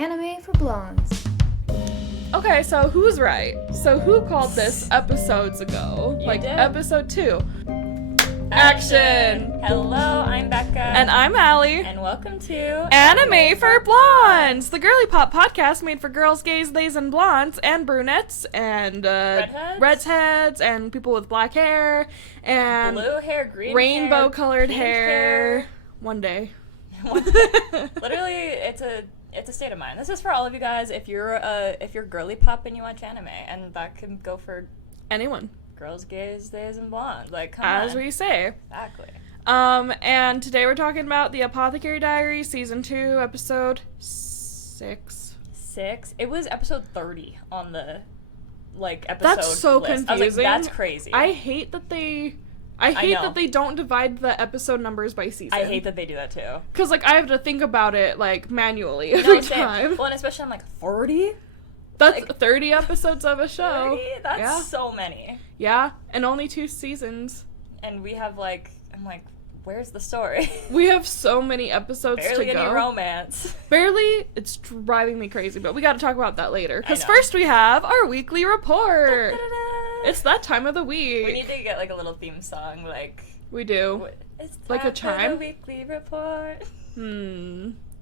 Anime for Blondes. Okay, so who's right? So who called this episodes ago? You like did. episode 2. Action! Hello, I'm Becca. And I'm Allie. And welcome to Anime for Blondes, the girly pop podcast made for girls, gays, theys, and blondes, and brunettes, and redheads, and people with black hair, and blue hair, green rainbow hair, colored pink hair. One day. Literally, it's a state of mind. This is for all of you guys. If you're girly pop and you watch anime, and that can go for Anyone. girls, gays, theys, and blondes. Like, come As on. we say. Exactly. And today we're talking about the Apothecary Diaries, season 2, episode 6. 6. It was episode 30 on the episode. That's so list. confusing. I was like, that's crazy. I hate that they don't divide the episode numbers by season. I hate that they do that too. Because, I have to think about it, manually every time. Well, and especially I'm 40? That's 30 episodes of a show. 30? That's Yeah. so many. Yeah, and only 2 seasons. And we have, I'm like, where's the story? We have so many episodes Barely to go. any romance. Barely. It's driving me crazy, but we gotta talk about that later. Because I know. first we have our weekly report. Da-da-da-da. It's that time of the week. We need to get, a little theme song, We do. It's Like a time for chime? the weekly report.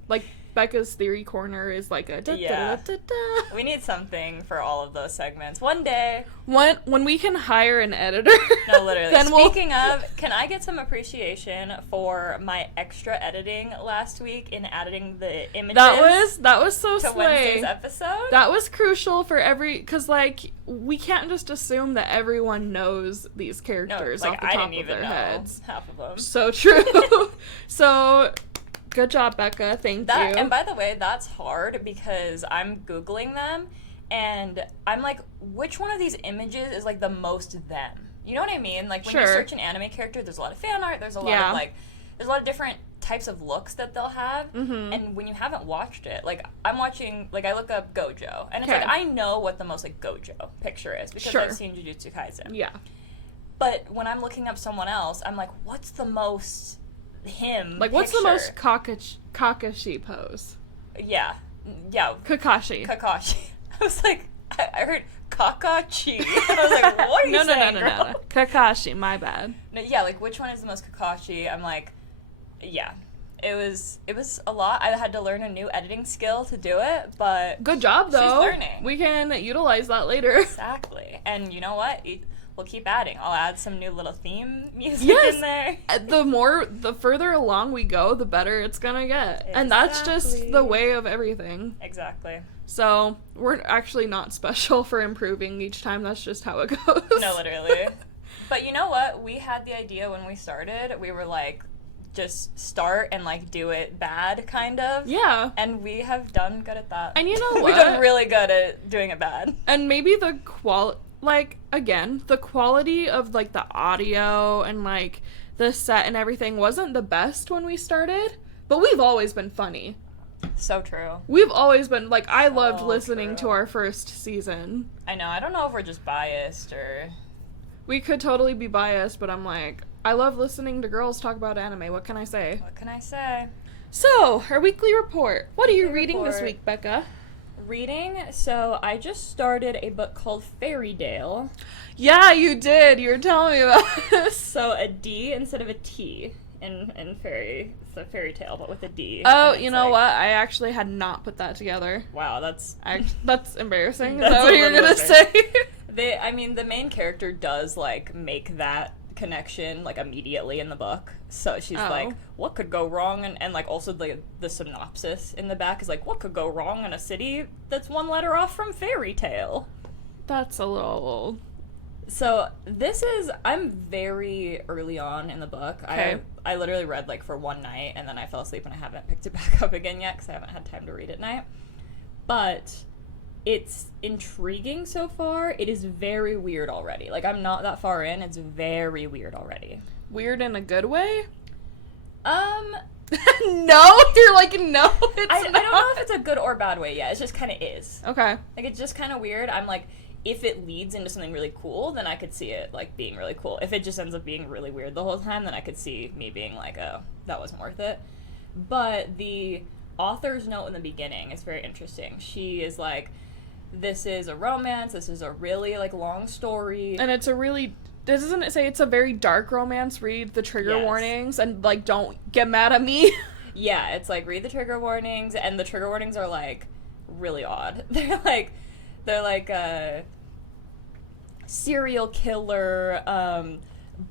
Like Becca's Theory Corner is like a Yeah. da-da-da-da-da. We need something for all of those segments. One day. When we can hire an editor. No, literally. Then Speaking of, can I get some appreciation for my extra editing last week in adding the images That was so to slay. Wednesday's episode? That was crucial for because we can't just assume that everyone knows these characters off the I top didn't of even their know heads. half of them. So true. So good job, Becca. Thank you. And by the way, that's hard because I'm Googling them and I'm like, which one of these images is the most them? You know what I mean? When Sure. you search an anime character, there's a lot of fan art, there's a lot of there's a lot of different types of looks that they'll have. Mm-hmm. And when you haven't watched it, I'm watching, I look up Gojo, and it's Okay. I know what the most Gojo picture is because Sure. I've seen Jujutsu Kaisen. Yeah. But when I'm looking up someone else, I'm like, what's the most him What's the picture? most Kakashi pose? Yeah. Kakashi. Kakashi. I was like, I heard Kakashi. I was like, what are you saying, girl? No. Kakashi, my bad. No, yeah, which one is the most Kakashi? I'm like, yeah. It was a lot. I had to learn a new editing skill to do it, but Good job, though. She's learning. We can utilize that later. Exactly. And you know what? We'll keep adding. I'll add some new little theme music Yes. in there. The further along we go, the better it's gonna get. And that's just Exactly. the way of everything. Exactly. So, we're actually not special for improving each time. That's just how it goes. No, literally. But you know what? We had the idea when we started. We were like, just start and do it bad, kind of. Yeah. And we have done good at that. And you know what? We've done really good at doing it bad. And maybe the the quality of the audio and the set and everything wasn't the best when we started, but we've always been funny. So true. We've always been I loved So listening true. to our first season. I know. I don't know if we're just biased or... We could totally be biased, but I'm I love listening to girls talk about anime. What can I say? What can I say? So, our weekly report. What are you Weekly reading this report. week, Becca? Reading. So I just started a book called Fairy Tale. Yeah, you did. You were telling me about this. So a D instead of a T in fairy. It's a fairy tale, but with a D. Oh, And it's you know what? I actually had not put that together. Wow, that's... That's embarrassing. Is That's that what a you're little gonna say? the main character does, make that connection, immediately in the book. So she's Oh. what could go wrong? And also, the synopsis in the back is, what could go wrong in a city that's one letter off from fairy tale? That's a little old. So I'm very early on in the book. Okay. I literally read for one night and then I fell asleep and I haven't picked it back up again yet because I haven't had time to read at night. But it's intriguing so far. It is very weird already. I'm not that far in. It's very weird already. Weird in a good way? No, You're no, it's I not. don't know if it's a good or bad way yet. It just kind of is. Okay. It's just kind of weird. I'm if it leads into something really cool, then I could see it being really cool. If it just ends up being really weird the whole time, then I could see me being oh, that wasn't worth it. But the author's note in the beginning is very interesting. She is like, this is a romance, this is a really, like, long story. And it's a really... Doesn't it say it's a very dark romance? Read the trigger warnings and, like, don't get mad at me. Yeah, it's like, read the trigger warnings, and the trigger warnings are, like, really odd. They're like serial killer,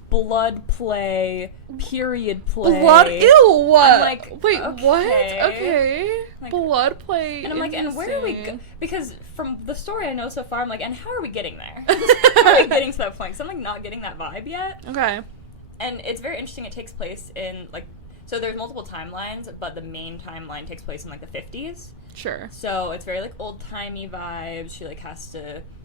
blood play, period play. Blood? Ew! I'm like, wait, okay. what? Okay. Like, blood play. And I'm like, and where do we go? Because from the story I know so far, I'm like, and how are we getting there? How are we getting to that point? Because I'm, like, not getting that vibe yet. Okay. And it's very interesting. It takes place in, like, so there's multiple timelines, but the main timeline takes place in, like, the 50s. Sure. So it's very, like, old-timey vibes. She, like,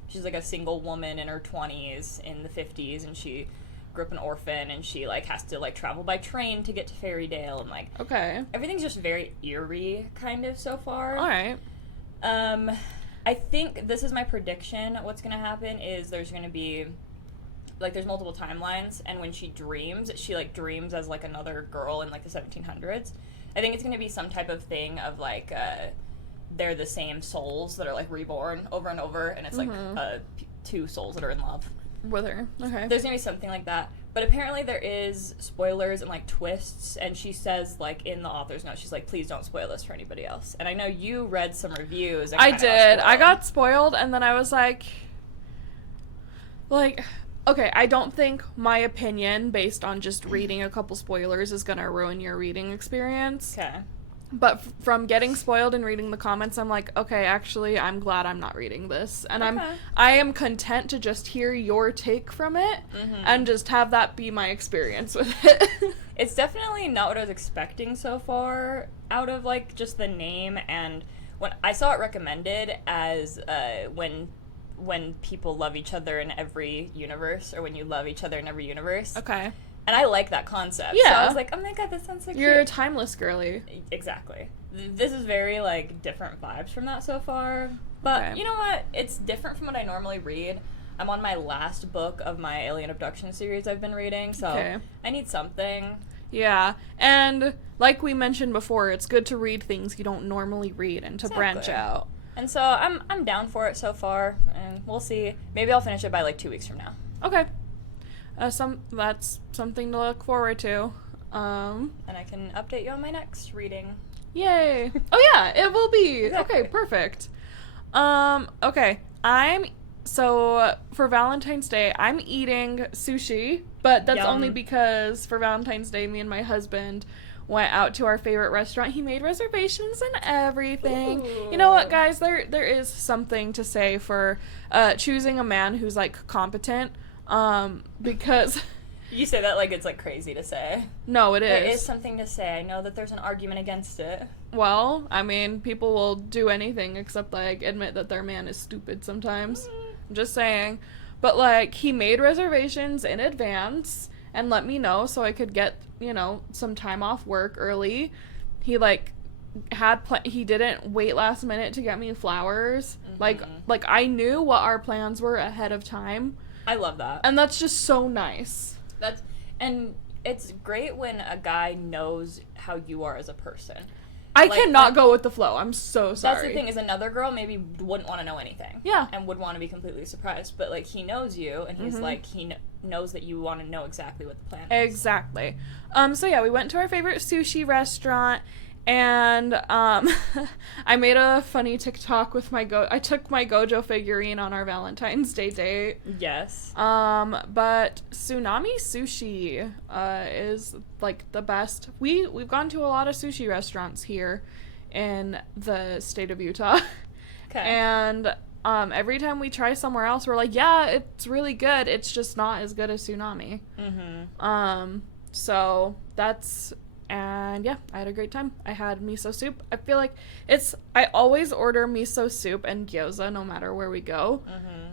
she's, like, a single woman in her 20s in the 50s, and she grew up an orphan, and she, like, has to, like, travel by train to get to Fairydale, and, like... Okay. Everything's just very eerie, kind of, so far. Alright. I think this is my prediction. What's gonna happen is there's gonna be... Like, there's multiple timelines, and when she dreams, she, like, dreams as, like, another girl in, like, the 1700s. I think it's gonna be some type of thing of, like, they're the same souls that are, like, reborn over and over, and it's, like, two souls that are in love. With her. Okay. There's gonna be something like that. But apparently there is spoilers and, like, twists, and she says, like, in the author's note, she's like, please don't spoil this for anybody else. And I know you read some reviews. I did. I got spoiled, and then I was like, okay, I don't think my opinion, based on just reading a couple spoilers, is gonna ruin your reading experience. Okay. But from getting spoiled and reading the comments, I'm like, okay, actually, I'm glad I'm not reading this. And I am content to just hear your take from it and just have that be my experience with it. It's definitely not what I was expecting so far out of, like, just the name. And when I saw it recommended as when people love each other in every universe, or when you love each other in every universe. Okay. And I like that concept. Yeah. So I was like, oh my god, that sounds so cute. You're a timeless girly. Exactly. This is very, like, different vibes from that so far. But you know what? It's different from what I normally read. I'm on my last book of my alien abduction series I've been reading, so I need something. Yeah. And like we mentioned before, it's good to read things you don't normally read and to branch out. And so I'm down for it so far, and we'll see. Maybe I'll finish it by, like, 2 weeks from now. Okay. That's something to look forward to. And I can update you on my next reading. Yay! Oh yeah, it will be. Exactly. Okay, perfect. Okay, so for Valentine's Day, I'm eating sushi, but that's only because for Valentine's Day, me and my husband went out to our favorite restaurant. He made reservations and everything. Ooh. You know what, guys? There is something to say for choosing a man who's, like, competent. Because... You say that like it's, like, crazy to say. No, it is. There is something to say. I know that there's an argument against it. Well, I mean, people will do anything except, like, admit that their man is stupid sometimes. I'm just saying. But, like, he made reservations in advance and let me know so I could get, you know, some time off work early. He, like, he didn't wait last minute to get me flowers. Like, I knew what our plans were ahead of time. I love that. And that's just so nice. And it's great when a guy knows how you are as a person. I cannot go with the flow. I'm so sorry. That's the thing, is another girl maybe wouldn't want to know anything. Yeah. And would want to be completely surprised. But, like, he knows you, and he's like, he knows that you want to know exactly what the plan is. Exactly. So yeah, we went to our favorite sushi restaurant, and I made a funny TikTok with I took my Gojo figurine on our Valentine's Day date. Yes. But Tsunami Sushi is, like, the best. We've gone to a lot of sushi restaurants here in the state of Utah. Okay. And every time we try somewhere else, we're like, yeah, it's really good. It's just not as good as Tsunami. So that's... And yeah, I had a great time. I had miso soup. I feel like I always order miso soup and gyoza no matter where we go.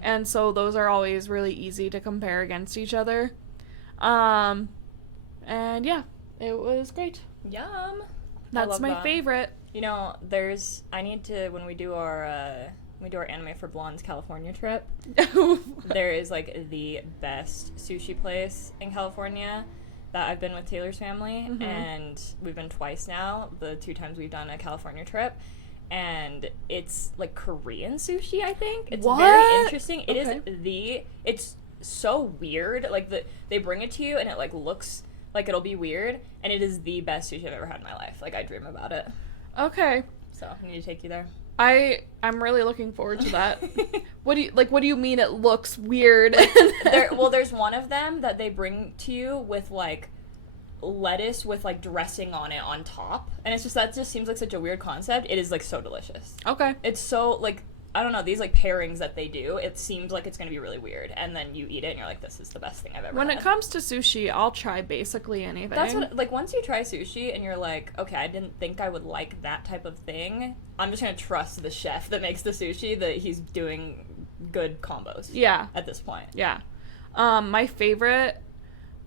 And so those are always really easy to compare against each other. And yeah, it was great. Yum. That's my favorite. You know, I need to, when we do our Anime for Blondes California trip, there is, like, the best sushi place in California. that I've been with Taylor's family, and we've been twice now, the 2 times we've done a California trip, and it's like Korean sushi, I think. It's very interesting. It is it's so weird. Like, they bring it to you, and it, like, looks like it'll be weird, and it is the best sushi I've ever had in my life. Like, I dream about it. Okay. So, I need to take you there. I'm really looking forward to that. What do you mean it looks weird? There's one of them that they bring to you with, like, lettuce with, like, dressing on it on top, and that just seems like such a weird concept. It is, like, so delicious. Okay. It's so, like, I don't know, these, like, pairings that they do, it seems like it's gonna be really weird, and then you eat it and you're like, this is the best thing I've ever had. When it comes to sushi, I'll try basically anything. That's what, like, once you try sushi and you're like, okay, I didn't think I would like that type of thing, I'm just gonna trust the chef that makes the sushi that he's doing good combos. Yeah. At this point. Yeah. My favorite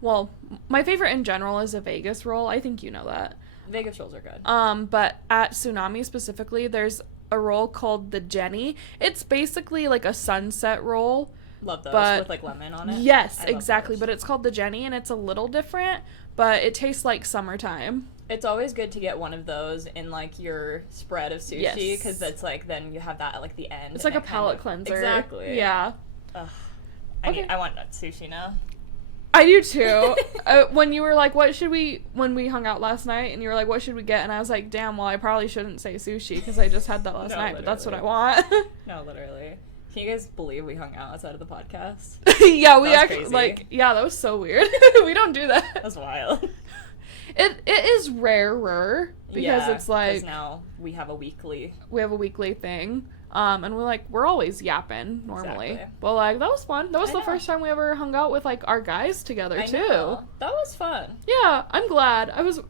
in general is a Vegas roll. I think you know that. Vegas rolls are good. But at Tsunami specifically, there's a roll called the Jenny. It's basically like a sunset roll. Love those with, like, lemon on it. Yes, exactly. But it's called the Jenny, and it's a little different, but it tastes like summertime. It's always good to get one of those in, like, your spread of sushi, because that's, like, then you have that at, like, the end. It's like a palate cleanser. Exactly. Yeah. Ugh. Okay. I want sushi now. I do too. When you were like, when we hung out last night, and you were like, what should we get? And I was like, damn, well, I probably shouldn't say sushi, because I just had that last night, but that's what I want. No, literally. Can you guys believe we hung out outside of the podcast? Yeah, we actually, like, yeah, that was so weird. We don't do that. That's wild. It is rarer, because it's like, because now we have a weekly thing. And we're always yapping normally. Exactly. But, like, that was fun. That was the first time we ever hung out with, like, our guys together, too. Know. That was fun. Yeah, I'm glad. I was,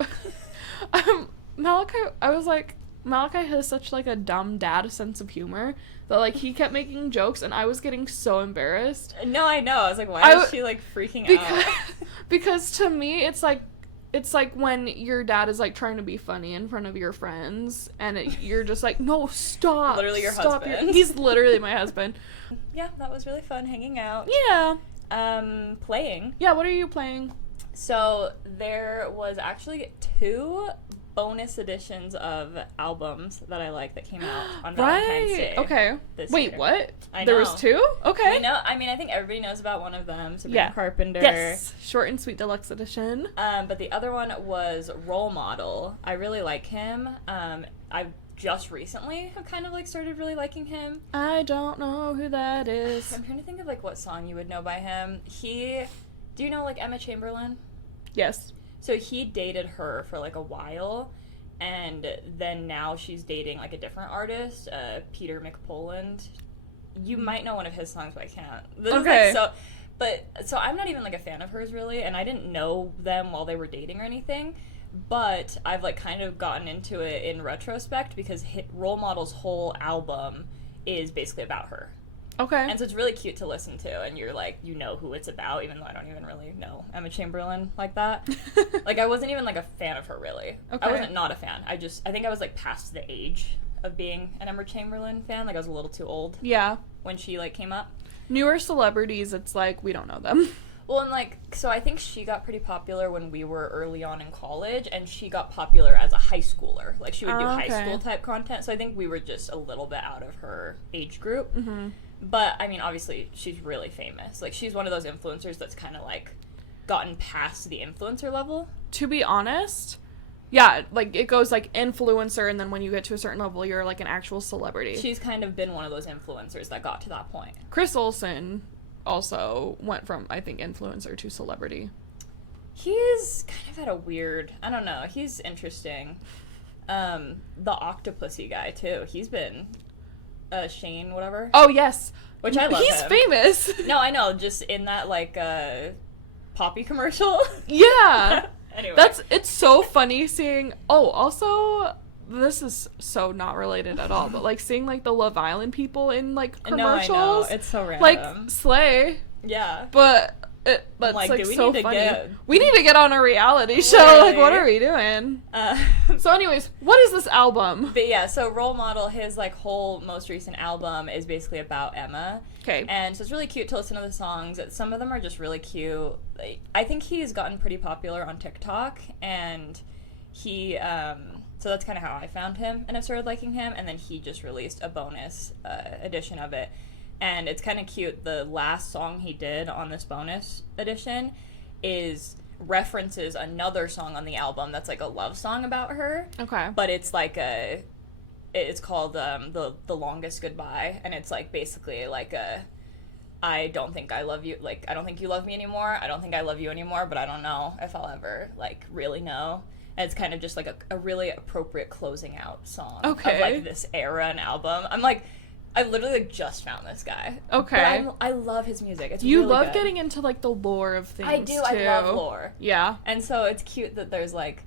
Malachi has such, like, a dumb dad sense of humor that, like, he kept making jokes, and I was getting so embarrassed. No, I know. I was like, why is she, like, freaking out? Because to me, it's like when your dad is, like, trying to be funny in front of your friends, and you're just like, no, stop. Literally your husband. He's literally my husband. Yeah, that was really fun hanging out. Yeah. Playing. Yeah, what are you playing? So there was actually 2 bonus editions of albums that I like that came out on Valentine's Day. Okay. Wait, year. what? I know. There was 2? Okay. I know. I mean, I think everybody knows about one of them. Sabrina Carpenter. Yes. Short and sweet deluxe edition. But the other one was Role Model. I really like him. I just recently have kind of, like, started really liking him. I don't know who that is. I'm trying to think of, like, what song you would know by him. Do you know, like, Emma Chamberlain? Yes. So he dated her for, like, a while, and then now she's dating, like, a different artist, Peter McPoland. You might know one of his songs, but I can't. Okay. So I'm not even, like, a fan of hers, really, and I didn't know them while they were dating or anything, but I've, like, kind of gotten into it in retrospect, because Role Model's whole album is basically about her. Okay. And so it's really cute to listen to, and you're like, you know who it's about, even though I don't even really know Emma Chamberlain like that. Like, I wasn't even, like, a fan of her, really. Okay. I wasn't not a fan. I think I was, like, past the age of being an Emma Chamberlain fan. Like, I was a little too old. Yeah. When she, like, came up. Newer celebrities, it's like, we don't know them. Well, and, like, so I think she got pretty popular when we were early on in college, and she got popular as a high schooler. Like, she would do high school type content, so I think we were just a little bit out of her age group. Mm-hmm. But, I mean, obviously, she's really famous. Like, she's one of those influencers that's kind of, like, gotten past the influencer level. To be honest, yeah, like, it goes, like, influencer, and then when you get to a certain level, you're, like, an actual celebrity. She's kind of been one of those influencers that got to that point. Chris Olsen also went from, I think, influencer to celebrity. He's kind of at a weird, I don't know, he's interesting. The Octopussy guy, too. He's been... Shane, whatever. Oh, yes. Which I love He's him. famous. No, I know. Just in that, like, Poppy commercial. Yeah. Anyway. It's so funny seeing... Oh, also, this is so not related at all, but, like, seeing, like, the Love Island people in, like, commercials. No, I know. It's so random. Like, Slay. Yeah. But That's like, like do we so need to funny. get- We need to get on a reality show. Like, what are we doing? So anyways, what is this album? But yeah, so Role Model, his like whole most recent album is basically about Emma. Okay. And so it's really cute to listen to the songs. Some of them are just really cute. Like, I think he's gotten pretty popular on TikTok, and he so that's kind of how I found him and I started liking him, and then he just released a bonus edition of it. And it's kind of cute. The last song he did on this bonus edition references another song on the album that's like a love song about her. Okay. But it's like it's called the Longest Goodbye, and it's like basically like I don't think I love you, like I don't think you love me anymore. I don't think I love you anymore, but I don't know if I'll ever like really know. And it's kind of just like a really appropriate closing out song of like this era and album. I'm like, I literally like just found this guy. Okay. But I love his music. It's you really love good. getting into like the lore of things. I do. Too. I love lore. Yeah. And so it's cute that there's like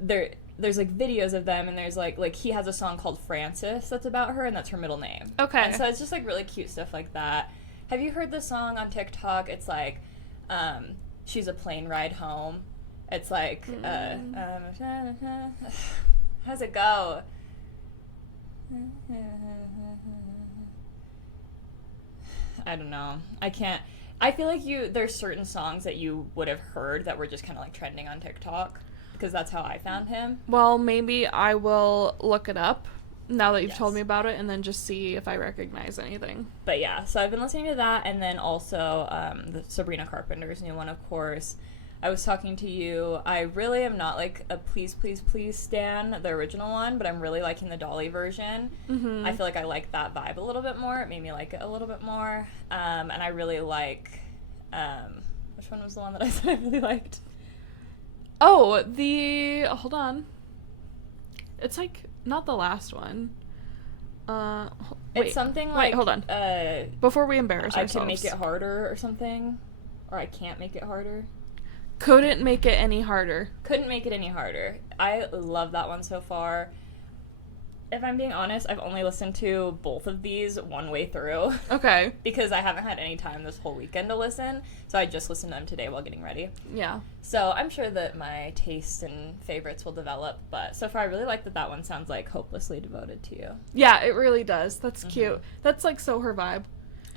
there's like videos of them, and there's like he has a song called Frances that's about her, and that's her middle name. Okay. And so it's just like really cute stuff like that. Have you heard the song on TikTok? It's like she's a plane ride home. It's like how's it go? I don't know. I can't. I feel like there's certain songs that you would have heard that were just kind of like trending on TikTok, because that's how I found him. Well, maybe I will look it up now that you've Yes. told me about it, and then just see if I recognize anything. But yeah, so I've been listening to that, and then also the Sabrina Carpenter's new one, of course. I was talking to you. I really am not like a Please Please Please stan, the original one, but I'm really liking the Dolly version. Mm-hmm. I feel like I like that vibe a little bit more. It made me like it a little bit more. And I really like which one was the one that I said I really liked? Oh, hold on. It's like not the last one. Wait, It's something like wait, hold on. Before we embarrass I ourselves. can make it harder or something, or I can't make it harder. Couldn't make it any harder. Couldn't make it any harder. I love that one so far. If I'm being honest, I've only listened to both of these one way through. Okay. Because I haven't had any time this whole weekend to listen, so I just listened to them today while getting ready. Yeah. So I'm sure that my tastes and favorites will develop, but so far I really like that one sounds like Hopelessly Devoted to You. Yeah, it really does. That's cute. That's like so her vibe.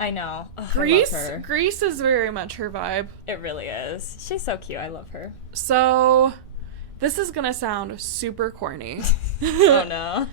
I know. Ugh, Grease, I love her. Grease is very much her vibe. It really is. She's so cute. I love her. So, this is gonna sound super corny. Oh no.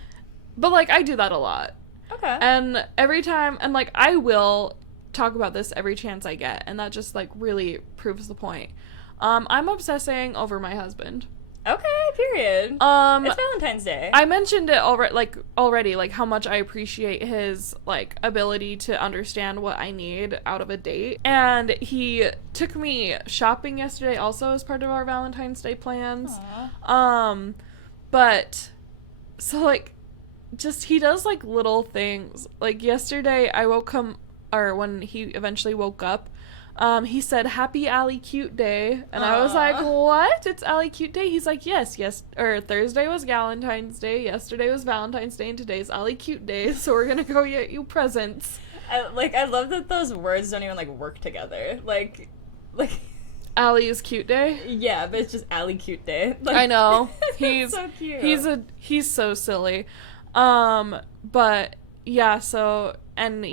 But like, I do that a lot. Okay. And every time, and like, I will talk about this every chance I get, and that just like really proves the point. I'm obsessing over my husband. Okay, period. It's Valentine's Day. I mentioned it already, like how much I appreciate his like ability to understand what I need out of a date. And he took me shopping yesterday also as part of our Valentine's Day plans. Aww. But so like just he does like little things. Like yesterday when he eventually woke up, he said, "Happy Allie Cute Day." And I was like, "What? It's Allie Cute Day?" He's like, yes, Thursday was Valentine's Day, yesterday was Valentine's Day, and today's Allie Cute Day, so we're gonna go get you presents. I love that those words don't even, like, work together. Like... Allie's Cute Day? Yeah, but it's just Allie Cute Day. Like, I know. He's so cute. He's so silly. But, yeah, so, and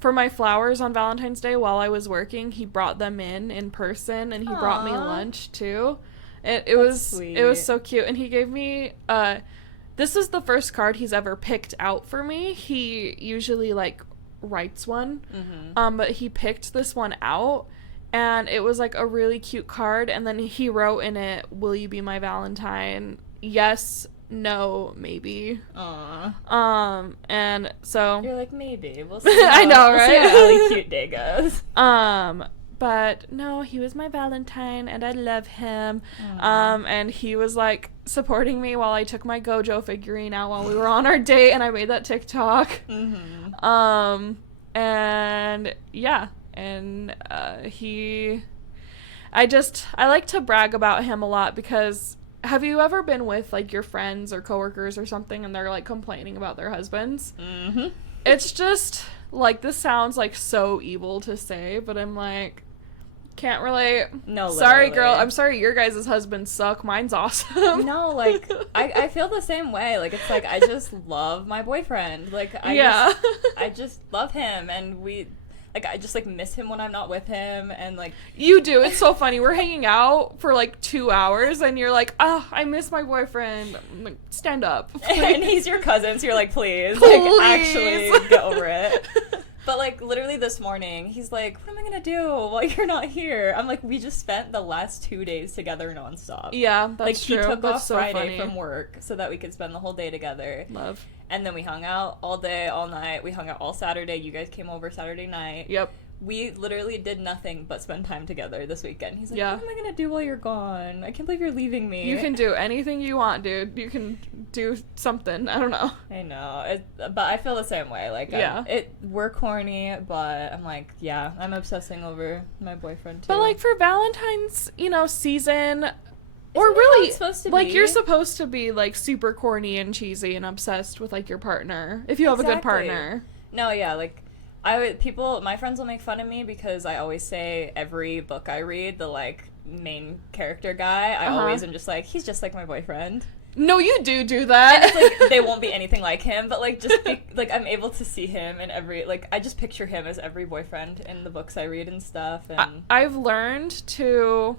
for my flowers on Valentine's Day while I was working, he brought them in person, and he brought me lunch too. It was sweet. It was so cute, and he gave me this is the first card he's ever picked out for me. He usually like writes one, but he picked this one out, and it was like a really cute card, and then he wrote in it, "Will you be my Valentine? Yes, no, maybe." Aww. And so You're like, maybe. We'll see how, I know, we'll right? see how Allie Cute Day goes. But no, he was my Valentine, and I love him. And he was like supporting me while I took my Gojo figurine out while we were on our date, and I made that TikTok. And yeah, and I like to brag about him a lot, because have you ever been with like your friends or coworkers or something, and they're like complaining about their husbands? It's just like, this sounds like so evil to say, but I'm like, Can't relate. No, sorry, literally. girl. I'm sorry your guys' husbands suck. Mine's awesome. No, like, I feel the same way. Like, it's like, I just love my boyfriend. Like, I just love him, and I just, like, miss him when I'm not with him, and, like... You do. It's so funny. We're hanging out for, like, 2 hours, and you're like, I miss my boyfriend. I'm like, stand up. And he's your cousin, so you're like, please. Please. Like, actually, get over it. But, like, literally this morning, he's like, what am I gonna do while you're not here? I'm like, we just spent the last 2 days together nonstop. Yeah, that's like, true. He took that's off so Friday funny. from work so that we could spend the whole day together. Love. And then we hung out all day, all night. We hung out all Saturday. You guys came over Saturday night. Yep. We literally did nothing but spend time together this weekend. He's like, yeah. what am I gonna do while you're gone? I can't believe you're leaving me. You can do anything you want, dude. You can do something. I don't know. I know. But I feel the same way. Like, yeah. We're corny, but I'm like, yeah, I'm obsessing over my boyfriend, too. But, like, for Valentine's, season... Or really, like, you're supposed to be, like, super corny and cheesy and obsessed with, like, your partner. If you have a good partner. No, yeah, like... my friends will make fun of me because I always say every book I read, the, like, main character guy, I always am just like, he's just like my boyfriend. No, you do that. And it's like, they won't be anything like him, but, like, just, like, I'm able to see him in every, like, I just picture him as every boyfriend in the books I read and stuff, and... I've learned to,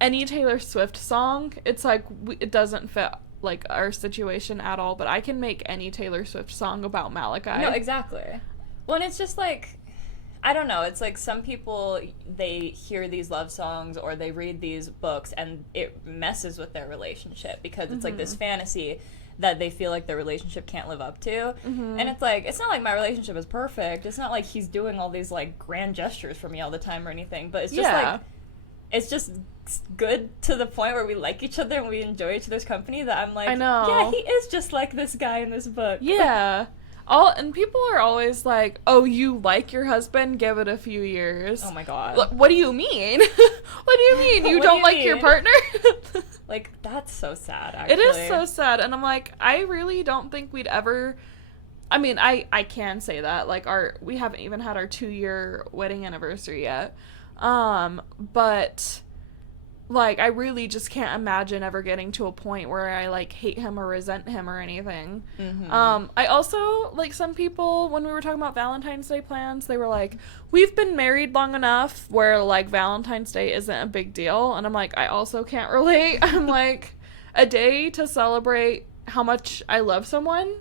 any Taylor Swift song, it's like, it doesn't fit, like, our situation at all, but I can make any Taylor Swift song about Malachi. No, exactly. Well, and it's just like, I don't know, it's like some people, they hear these love songs or they read these books and it messes with their relationship because it's like this fantasy that they feel like their relationship can't live up to. And it's like, it's not like my relationship is perfect. It's not like he's doing all these, like, grand gestures for me all the time or anything, but it's just like, it's just good to the point where we like each other and we enjoy each other's company that I'm like, I know. Yeah, he is just like this guy in this book. Yeah. And people are always like, oh, you like your husband? Give it a few years. Oh my god. What do you mean? What do you mean? You don't like your partner? Like, that's so sad, actually. It is so sad. And I'm like, I really don't think we'd ever... I mean, I can say that. Like, we haven't even had our 2-year wedding anniversary yet. But... like, I really just can't imagine ever getting to a point where I, like, hate him or resent him or anything. I also, like, some people, when we were talking about Valentine's Day plans, they were like, we've been married long enough where, like, Valentine's Day isn't a big deal. And I'm like, I also can't relate. I'm like, a day to celebrate how much I love someone?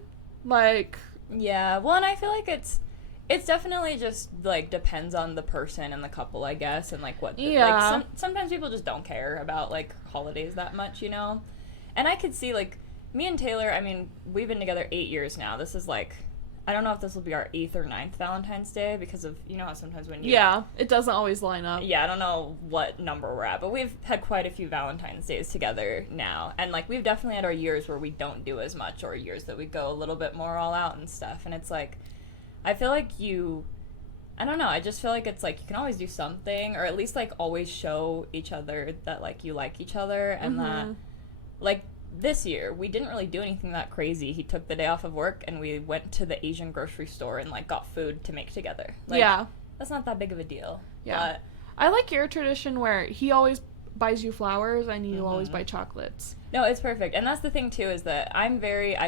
Like... yeah, well, and I feel like it's definitely just, like, depends on the person and the couple, I guess, and, like, what... yeah. Like, sometimes people just don't care about, like, holidays that much, you know? And I could see, like, me and Taylor, I mean, we've been together 8 years now. This is, like... I don't know if this will be our 8th or 9th Valentine's Day, because of, you know how sometimes when you... yeah, it doesn't always line up. Yeah, I don't know what number we're at, but we've had quite a few Valentine's Days together now. And, like, we've definitely had our years where we don't do as much, or years that we go a little bit more all out and stuff. And it's, like... I feel like I don't know, I just feel like it's like you can always do something, or at least like always show each other that like you like each other, and that like this year we didn't really do anything that crazy. He took the day off of work and we went to the Asian grocery store and like got food to make together. Like, yeah. That's not that big of a deal. Yeah. But I like your tradition where he always buys you flowers and you always buy chocolates. No, it's perfect. And that's the thing too, is that I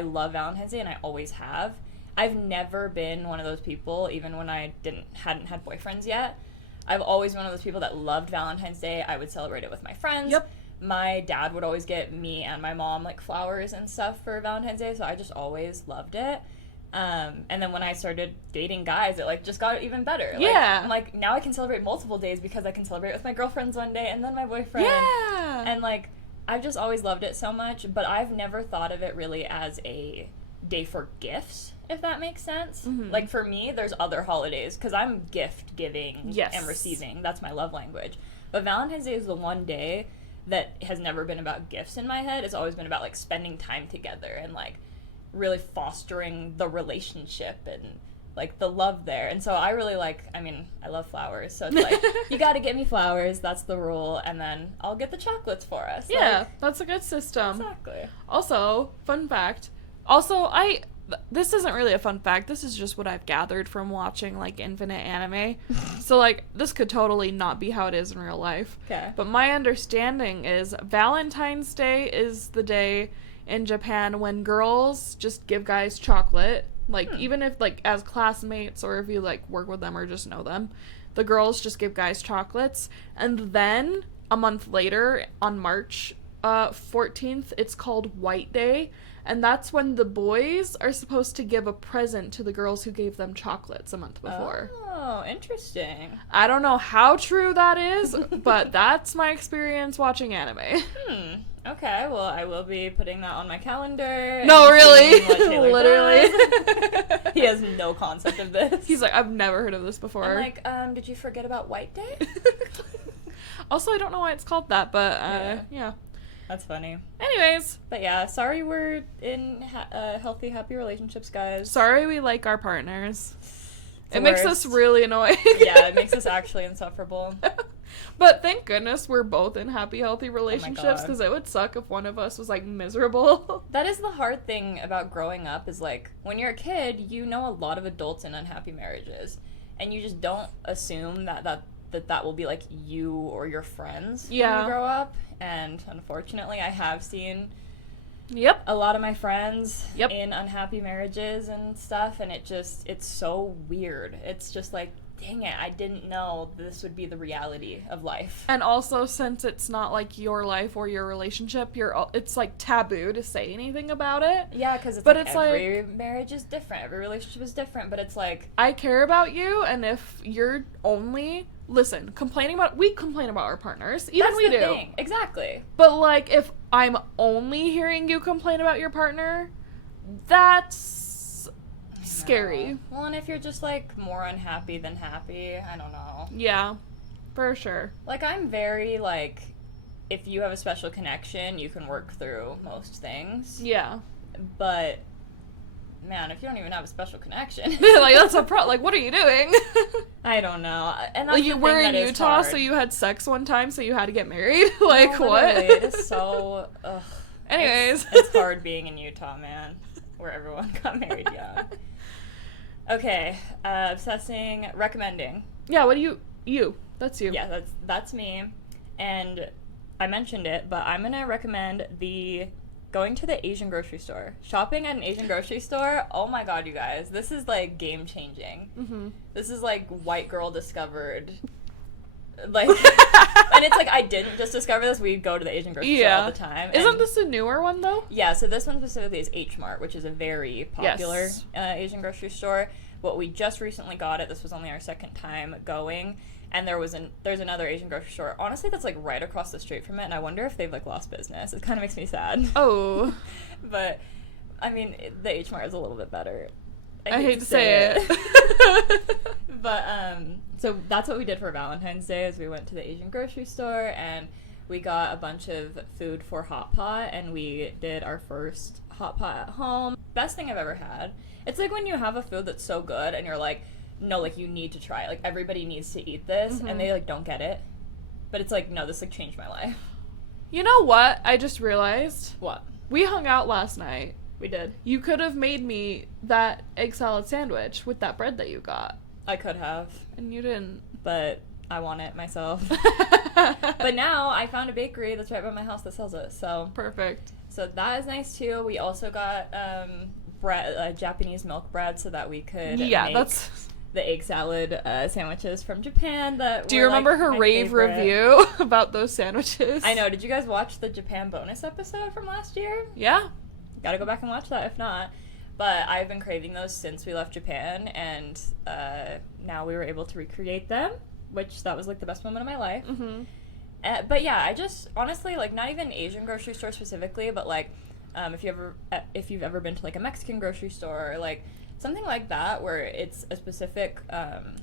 love Valentine's Day and I always have. I've never been one of those people, even when I hadn't had boyfriends yet. I've always been one of those people that loved Valentine's Day. I would celebrate it with my friends. Yep. My dad would always get me and my mom, like, flowers and stuff for Valentine's Day, so I just always loved it. And then when I started dating guys, it, like, just got even better. Like, yeah. I'm like, now I can celebrate multiple days because I can celebrate with my girlfriends one day and then my boyfriend. Yeah. And, like, I've just always loved it so much, but I've never thought of it really as a day for gifts, if that makes sense. Like, for me, there's other holidays, because I'm gift giving and receiving. That's my love language. But Valentine's Day is the one day that has never been about gifts in my head. It's always been about, like, spending time together and, like, really fostering the relationship and, like, the love there. And so I really like, I mean, I love flowers, so it's like, you gotta get me flowers, that's the rule, and then I'll get the chocolates for us. Yeah, like, that's a good system. Exactly. Also, fun fact, also, this isn't really a fun fact. This is just what I've gathered from watching, like, infinite anime. So, like, this could totally not be how it is in real life. Okay. But my understanding is Valentine's Day is the day in Japan when girls just give guys chocolate. Like, even if, like, as classmates or if you, like, work with them or just know them, the girls just give guys chocolates. And then a month later, on March 14th, it's called White Day. And that's when the boys are supposed to give a present to the girls who gave them chocolates a month before. Oh, interesting. I don't know how true that is, but that's my experience watching anime. Okay, well, I will be putting that on my calendar. No, really? Literally. He has no concept of this. He's like, I've never heard of this before. I'm like, did you forget about White Day? Also, I don't know why it's called that, but yeah. That's funny. Anyways. But yeah, sorry we're in healthy, happy relationships, guys. Sorry we like our partners. It makes us really annoying. Yeah, it makes us actually insufferable. But thank goodness we're both in happy, healthy relationships, because it would suck if one of us was, like, miserable. That is the hard thing about growing up is, like, when you're a kid, you know a lot of adults in unhappy marriages, and you just don't assume that will be, like, you or your friends when you grow up. And unfortunately, I have seen a lot of my friends in unhappy marriages and stuff, and it's so weird. It's just like, dang it, I didn't know this would be the reality of life. And also, since it's not, like, your life or your relationship, it's, like, taboo to say anything about it. Yeah, because every marriage is different, every relationship is different, but it's like, I care about you, and if you're only... Listen, we complain about our partners. Even we do. That's the thing. Exactly. But, like, if I'm only hearing you complain about your partner, that's scary. Well, and if you're just, like, more unhappy than happy, I don't know. Yeah, for sure. Like, I'm very, like, if you have a special connection, you can work through most things. Yeah. But... man, if you don't even have a special connection. Like, that's a problem. Like, what are you doing? I don't know. And that's like, you were in Utah, so you had sex one time, so you had to get married? Like, what? It is so... ugh. Anyways. It's hard being in Utah, man, where everyone got married young. Okay, obsessing, recommending. Yeah, what do you? That's you. Yeah, that's me. And I mentioned it, but I'm going to recommend going to the Asian grocery store. Shopping at an Asian grocery store, oh my god, you guys. This is, like, game-changing. Mm-hmm. This is, like, white girl discovered. Like, and it's, like, I didn't just discover this. We go to the Asian grocery store all the time. Isn't this a newer one, though? Yeah, so this one specifically is H-Mart, which is a very popular Asian grocery store. But we just recently got it. This was only our second time going. And there's another Asian grocery store, honestly, that's, like, right across the street from it, and I wonder if they've, like, lost business. It kind of makes me sad. Oh. But, I mean, the H-Mart is a little bit better. I hate to say it. But, so that's what we did for Valentine's Day, is we went to the Asian grocery store, and we got a bunch of food for hot pot, and we did our first hot pot at home. Best thing I've ever had. It's like when you have a food that's so good, and you're like, no, like, you need to try it. Like, everybody needs to eat this, and they, like, don't get it. But it's like, no, this, like, changed my life. You know what? I just realized. What? We hung out last night. We did. You could have made me that egg salad sandwich with that bread that you got. I could have. And you didn't. But I want it myself. But now I found a bakery that's right by my house that sells it, so. Perfect. So that is nice, too. We also got bread, Japanese milk bread, so that we could make the egg salad sandwiches from Japan. Do you remember her rave review about those sandwiches? I know. Did you guys watch the Japan bonus episode from last year? Yeah. Gotta go back and watch that if not. But I've been craving those since we left Japan, and now we were able to recreate them, which that was, like, the best moment of my life. Mm-hmm. But yeah, I just, honestly, like, not even Asian grocery store specifically, but, like, if you've ever been to, like, a Mexican grocery store, or, like, something like that, where it's a specific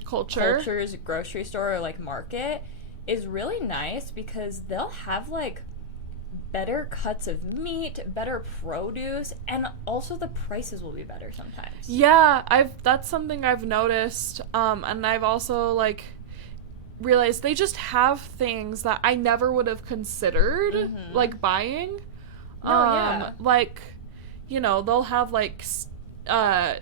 culture's grocery store or, like, market, is really nice, because they'll have, like, better cuts of meat, better produce, and also the prices will be better sometimes. Yeah, that's something I've noticed, and I've also, like, realized they just have things that I never would have considered, like, buying. Yeah. Like, you know, they'll have, like,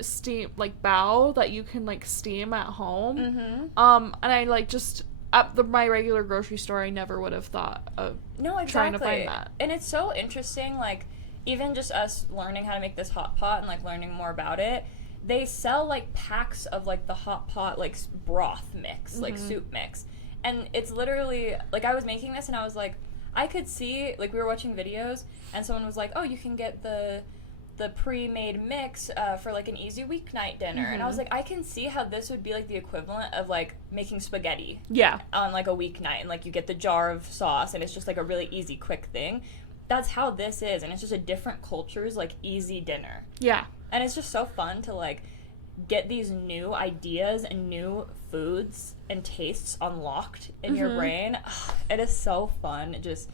steam, like, bao that you can, like, steam at home. Mm-hmm. And I, like, just at my regular grocery store, I never would have thought of trying to find that. And it's so interesting, like, even just us learning how to make this hot pot and, like, learning more about it, they sell, like, packs of, like, the hot pot, like, broth mix, like, soup mix. And it's literally, like, I was making this and I was like, I could see, like, we were watching videos and someone was like, oh, you can get the pre-made mix for, like, an easy weeknight dinner. And I was like, I can see how this would be, like, the equivalent of, like, making spaghetti. Yeah. On, like, a weeknight. And, like, you get the jar of sauce and it's just, like, a really easy, quick thing. That's how this is. And it's just a different culture's, like, easy dinner. Yeah. And it's just so fun to, like, get these new ideas and new foods and tastes unlocked in your brain. It is so fun just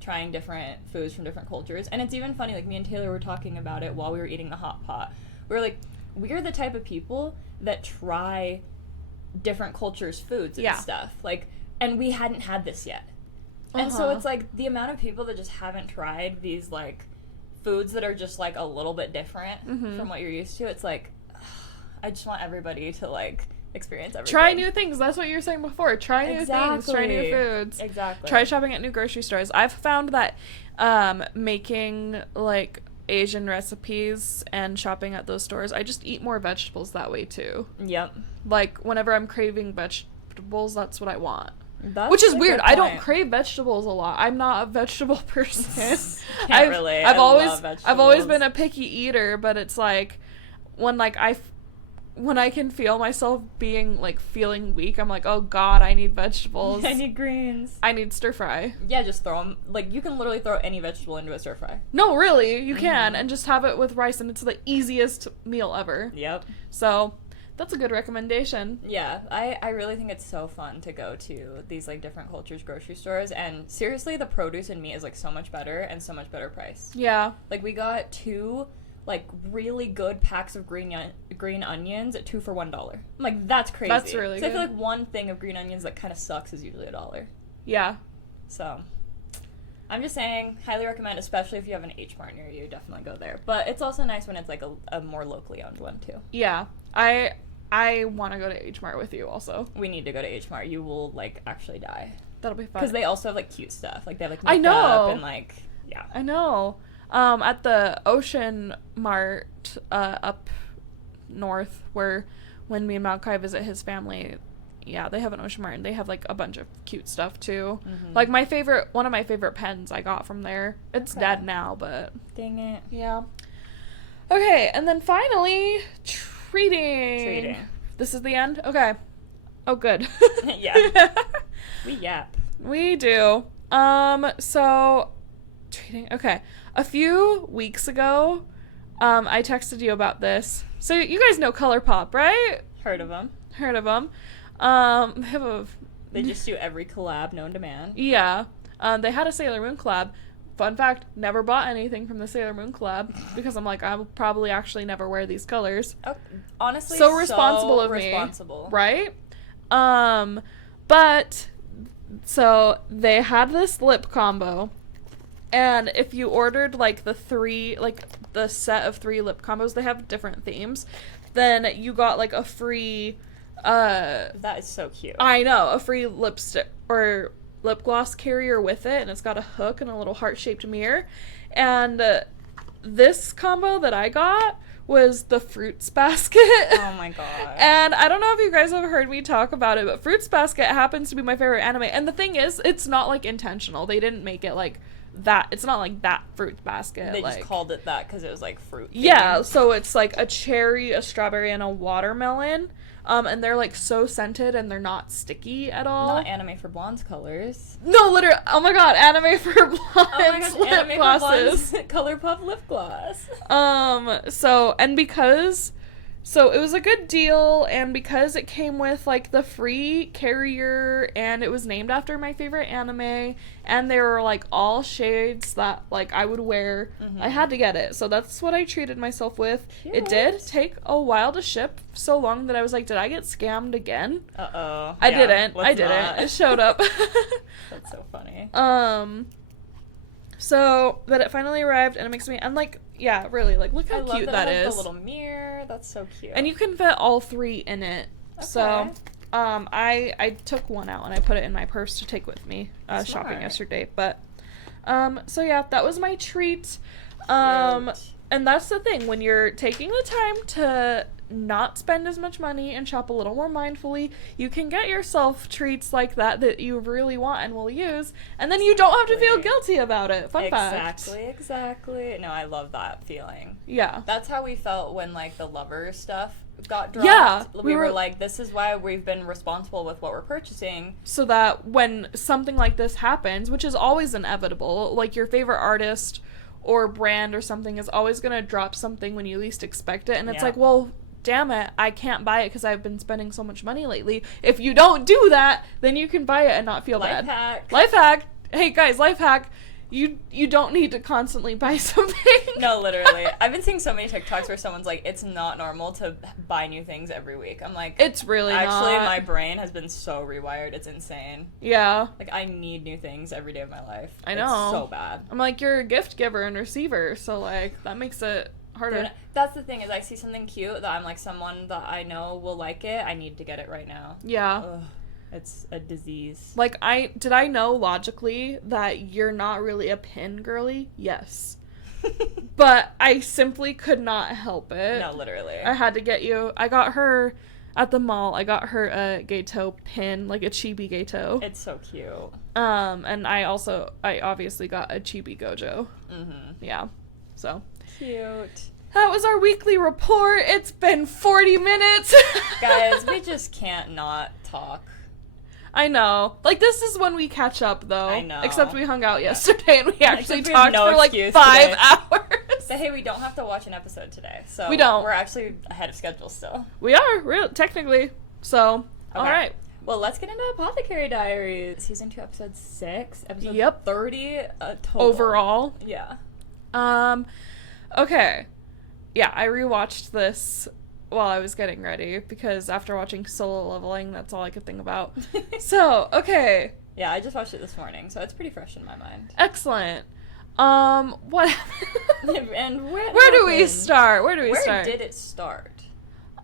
trying different foods from different cultures. And it's even funny, like, me and Taylor were talking about it while we were eating the hot pot. We were like, we're the type of people that try different cultures' foods and stuff. Like, and we hadn't had this yet. And so it's like the amount of people that just haven't tried these, like, foods that are just, like, a little bit different from what you're used to. It's like, I just want everybody to, like, experience everything. Try new things. That's what you were saying before. Try new things. Try new foods. Exactly. Try shopping at new grocery stores. I've found that making, like, Asian recipes and shopping at those stores, I just eat more vegetables that way, too. Yep. Like, whenever I'm craving vegetables, that's what I want. That's Which is weird. I don't crave vegetables a lot. I'm not a vegetable person. Can't relate. I've love always been a picky eater, but it's like when I can feel myself being, like, feeling weak, I'm like, oh god, I need vegetables. I need greens. I need stir fry. Yeah, just throw them. Like, you can literally throw any vegetable into a stir fry. No, really, you can, and just have it with rice, and it's the easiest meal ever. Yep. So that's a good recommendation. Yeah, I really think it's so fun to go to these, like, different cultures' grocery stores, and seriously, the produce and meat is, like, so much better and so much better price. Yeah. Like, we got 2, like, really good packs of green onions at 2 for $1. I'm like, that's crazy. That's really good. I feel like one thing of green onions that kind of sucks is usually $1. Yeah. So, I'm just saying, highly recommend, especially if you have an H-Mart near you, definitely go there. But it's also nice when it's, like, a more locally owned one, too. Yeah. I want to go to H-Mart with you also. We need to go to H-Mart. You will, like, actually die. That'll be fun. Because they also have, like, cute stuff. Like, they have, like, I know. makeup and, like, yeah. I know. At the Ocean Mart up north, where when me and Malachi visit his family, yeah, they have an Ocean Mart, and they have, like, a bunch of cute stuff, too. Like, one of my favorite pens I got from there. It's dead now, but... Dang it. Yeah. Okay, and then finally... Treating. This is the end? Okay. Oh, good. Yeah. We yap. We do. So, treating. Okay. A few weeks ago, I texted you about this. So, you guys know ColourPop, right? Heard of them. They just do every collab known to man. Yeah. They had a Sailor Moon collab. Fun fact, never bought anything from the Sailor Moon collab because I'm like, I'll probably actually never wear these colors. Oh, honestly, so responsible of me, right? But so they had this lip combo, and if you ordered, like, the set of 3 lip combos, they have different themes. Then you got, like, a free. That is so cute. I know, a free lipstick or lip gloss carrier with it, and it's got a hook and a little heart-shaped mirror. And this combo that I got was the Fruits Basket. Oh my god. And I don't know if you guys have heard me talk about it, but Fruits Basket happens to be my favorite anime. And the thing is, it's not, like, intentional. They didn't make it like that. It's not like that Fruits Basket. They like, just called it that because it was, like, fruit. Yeah, so it's, like, a cherry, a strawberry, and a watermelon. And they're, like, so scented, and they're not sticky at all. Not Anime for Blondes colors. No, literally. Oh my god, Anime for Blondes. Oh my gosh, lip Anime glosses. for Blondes ColourPop lip gloss. So it was a good deal, and because it came with, like, the free carrier, and it was named after my favorite anime, and they were, like, all shades that, like, I would wear, I had to get it. So that's what I treated myself with. Cute. It did take a while to ship, so long that I was like, did I get scammed again? Uh-oh. I didn't. It showed up. That's so funny. So, but it finally arrived, and it makes me, and, like, Yeah, really, like, look how I love cute that that it has is. the little mirror. That's so cute. And you can fit all 3 in it. Okay. So, I took one out and I put it in my purse to take with me shopping Smart. yesterday. But, so yeah, that was my treat. Cute. And that's the thing, when you're taking the time to not spend as much money and shop a little more mindfully, you can get yourself treats like that you really want and will use, and then you don't have to feel guilty about it. Fun fact. Exactly. No, I love that feeling. Yeah. That's how we felt when, like, the lover stuff got dropped. Yeah, We were like, this is why we've been responsible with what we're purchasing. So that when something like this happens, which is always inevitable, like your favorite artist or brand or something is always going to drop something when you least expect it, and it's like, well, damn it, I can't buy it because I've been spending so much money lately. If you don't do that, then you can buy it and not feel bad. Life hack. Hey guys, life hack. You don't need to constantly buy something. No, literally. I've been seeing so many TikToks where someone's like, it's not normal to buy new things every week. I'm like, it's really actually, not. my brain has been so rewired. It's insane. Yeah. Like, I need new things every day of my life. I know. It's so bad. I'm like, you're a gift giver and receiver, so, like, that makes it harder. Dude, that's the thing, is I see something cute that I'm like, someone that I know will like it. I need to get it right now. Yeah. Ugh, it's a disease. Like, I know logically that you're not really a pin girly? Yes. But I simply could not help it. No, literally. I had to get you. I got her at the mall. I got her a Gato pin, like a chibi Gato. It's so cute. And I obviously got a chibi Gojo. Mm-hmm. Yeah. So. Cute. That was our weekly report. It's been 40 minutes. Guys, we just can't not talk. I know. Like, this is when we catch up, though. I know. Except we hung out yesterday and we actually Except we have talked no for like excuse 5 today. hours. But hey, we don't have to watch an episode today. So We don't. We're actually ahead of schedule still. We are, technically. So, Okay. alright. Well, let's get into Apothecary Diaries. Season 2, episode 6. Episode Yep. 30 total. Overall. Yeah. Okay. Yeah, I rewatched this while I was getting ready because after watching Solo Leveling, that's all I could think about. So, okay. Yeah, I just watched it this morning, so it's pretty fresh in my mind. Excellent. What And where do we start? Where did it start?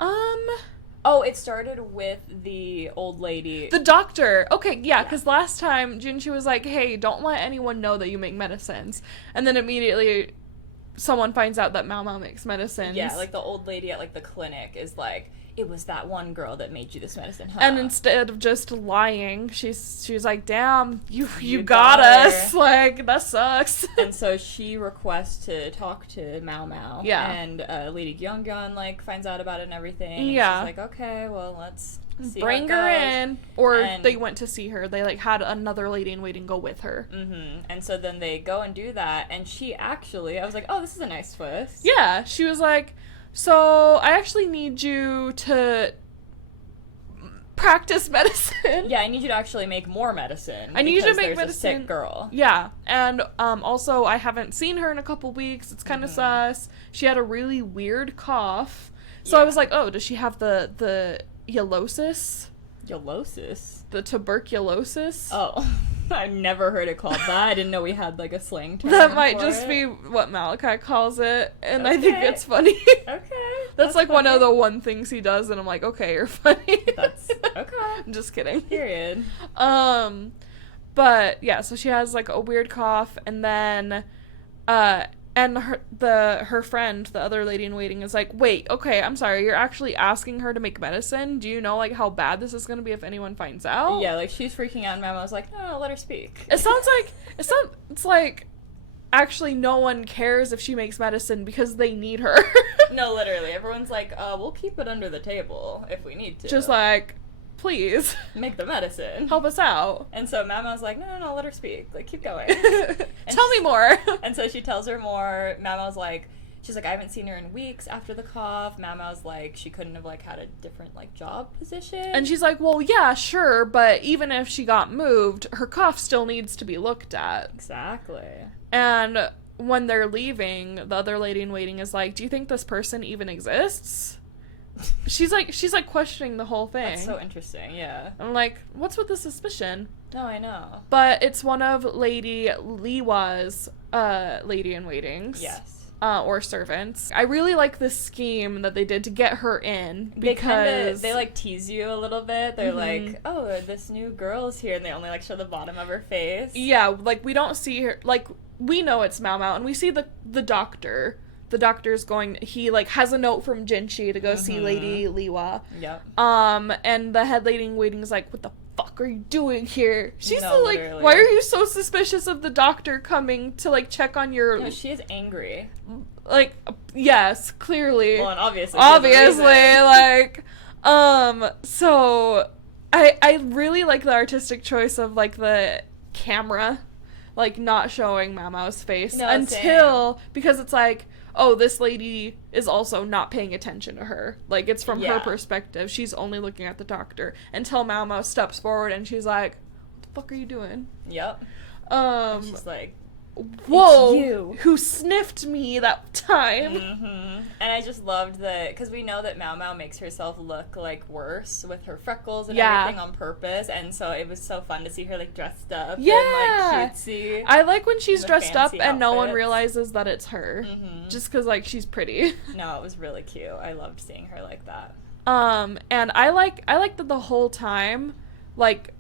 Oh, it started with the old lady. The doctor. Okay, yeah, because last time Junshi was like, hey, don't let anyone know that you make medicines. And then immediately someone finds out that Mao Mao makes medicines. Yeah, like the old lady at like the clinic is like, it was that one girl that made you this medicine, huh? And instead of just lying, she's like, damn, you got got us. her. Like, that sucks. And so she requests to talk to Mao Mao. Yeah. And Lady Gyeongyeon, like, finds out about it and everything. Yeah. And she's like, okay, well, let's see Bring how it her goes. in. Or And- they went to see her. They, like, had another lady in waiting go with her. Mm-hmm. And so then they go and do that, and she actually, I was like, oh, this is a nice twist. Yeah, she was like, so I actually need you to practice medicine. Yeah, I need you to actually make more medicine. I need you to because make there's medicine. a sick girl. Yeah, and also I haven't seen her in a couple weeks. It's kind of Mm-hmm. sus. She had a really weird cough, so I was like, oh, does she have the yellosis? Yolosis? The tuberculosis? Oh, I've never heard it called that. I didn't know we had like a slang term. That might for just it. be what Malachi calls it, and I think Okay. it's funny. Okay. That's like one funny. of the one things he does, and I'm like, okay, you're funny. That's okay. I'm just kidding. Period. But yeah, so she has like a weird cough, and then, and her friend, the other lady in waiting, is like, wait, okay, I'm sorry, you're actually asking her to make medicine? Do you know like how bad this is gonna be if anyone finds out? Yeah, like she's freaking out, and Mama was like, no, let her speak. It sounds like it's like actually no one cares if she makes medicine because they need her. No, literally, everyone's like, we'll keep it under the table if we need to. Just like, please make the medicine. help us out. And so Mama's like, no, let her speak. Like, keep going. Tell me more. And so she tells her more. Mama's like, she's like, I haven't seen her in weeks after the cough. Mama's like, she couldn't have like had a different like job position. And she's like, well, yeah, sure, but even if she got moved, her cough still needs to be looked at. Exactly. And when they're leaving, the other lady in waiting is like, do you think this person even exists? She's like questioning the whole thing. That's so interesting, yeah. I'm like, what's with the suspicion? No, I know. But it's one of Lady Liwa's lady in waitings. Yes. or servants. I really like the scheme that they did to get her in because they like tease you a little bit. They're like, oh, this new girl's here, and they only like show the bottom of her face. Yeah, like we don't see her, like we know it's Mao Mao, and we see the doctor. The doctor's going, he like has a note from Jinchi to go see Lady Liwa. Yep. And the head lady in waiting is like, what the fuck are you doing here? She's like, literally. why are you so suspicious of the doctor coming to like check on your... No, she is angry. Like, yes, clearly. Well, and obviously, like, so I really like the artistic choice of like the camera, like not showing Mao Mao's face because it's like, oh, this lady is also not paying attention to her. Like, it's from her perspective. She's only looking at the doctor until Mao Mao steps forward and she's like, what the fuck are you doing? Yep. And she's like, whoa, you. Who sniffed me that time? And I just loved because we know that Mao Mao makes herself look like worse with her freckles and everything on purpose, and so it was so fun to see her like dressed up and like cutesy. I like when she's dressed up and no one realizes that it's her, just because like she's pretty. No, it was really cute. I loved seeing her like that. And I like that the whole time, like,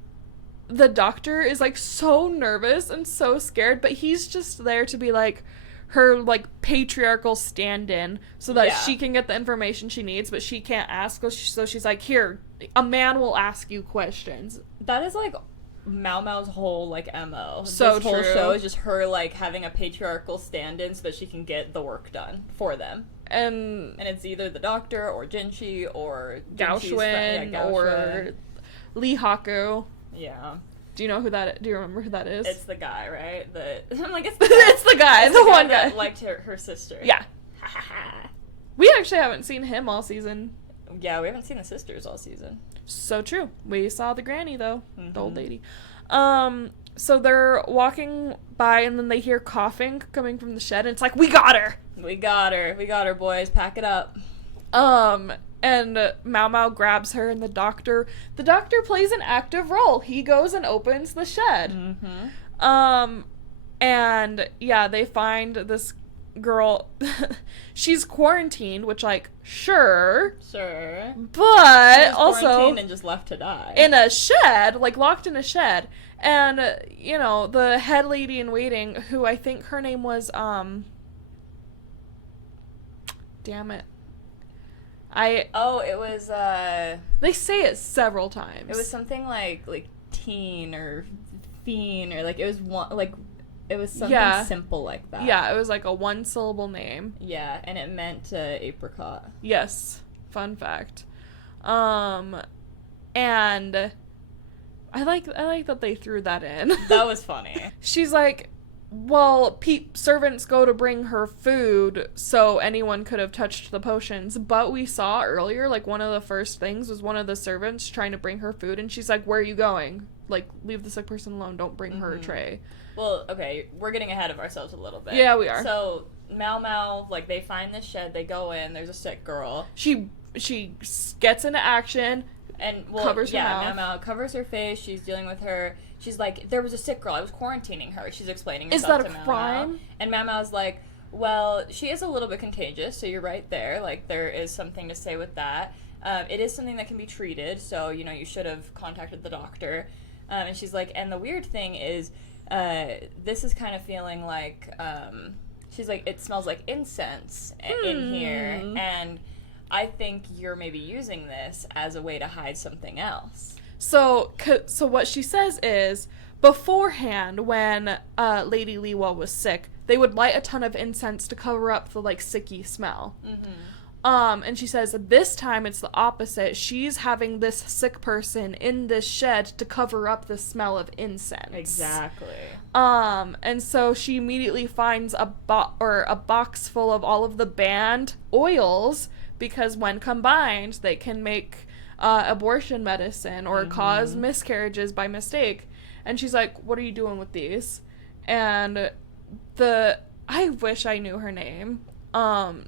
the doctor is like so nervous and so scared, but he's just there to be like her like patriarchal stand-in so that she can get the information she needs, but she can't ask, so she's like, here, a man will ask you questions. That is like Mao Mao's whole like MO. So this whole show is just her like having a patriarchal stand-in so that she can get the work done for them. And it's either the doctor or Jinchi or Gaoshun or Lee Haku. Yeah. Do you remember who that is? It's the guy, right? I'm like, it's the guy, the one guy that liked her sister. Yeah. We actually haven't seen him all season. Yeah, we haven't seen the sisters all season. So true. We saw the granny though, the old lady. So they're walking by and then they hear coughing coming from the shed and it's like, we got her, boys, pack it up. And Mao Mao grabs her, and the doctor plays an active role. He goes and opens the shed. And yeah, they find this girl. She's quarantined, which, like, sure, but also quarantined and just left to die in a shed, like locked in a shed. And you know, the head lady in waiting, who I think her name was damn it. It was, they say it several times. It was something like teen or fiend or, like, it was something simple like that. Yeah, it was, like, a one-syllable name. Yeah, and it meant, apricot. Yes. Fun fact. And I like that they threw that in. That was funny. She's like, well, servants go to bring her food, so anyone could have touched the potions. But we saw earlier, like, one of the first things was one of the servants trying to bring her food, and she's like, where are you going? Like, leave the sick person alone. Don't bring her a tray. Well, okay, we're getting ahead of ourselves a little bit. Yeah, we are. So, Mao Mao, like, they find this shed, they go in, there's a sick girl. She gets into action. And, covers her mouth. Mao Mao covers her face. She's dealing with her. She's like, there was a sick girl. I was quarantining her. She's explaining herself to Mao Mao. Is that a crime? And Mao Mao's like, well, she is a little bit contagious, so you're right there. Like, there is something to say with that. It is something that can be treated, so, you know, you should have contacted the doctor. And she's like, and the weird thing is, this is kind of feeling like, she's like, it smells like incense in here, and I think you're maybe using this as a way to hide something else. So what she says is, beforehand, when Lady Liwa was sick, they would light a ton of incense to cover up the, like, sicky smell. And she says, this time it's the opposite. She's having this sick person in this shed to cover up the smell of incense. Exactly. And so she immediately finds a box full of all of the banned oils, because when combined, they can make abortion medicine or cause miscarriages by mistake. And she's like, what are you doing with these? And I wish I knew her name.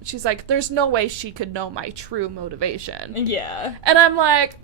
She's like, there's no way she could know my true motivation. Yeah. And I'm like,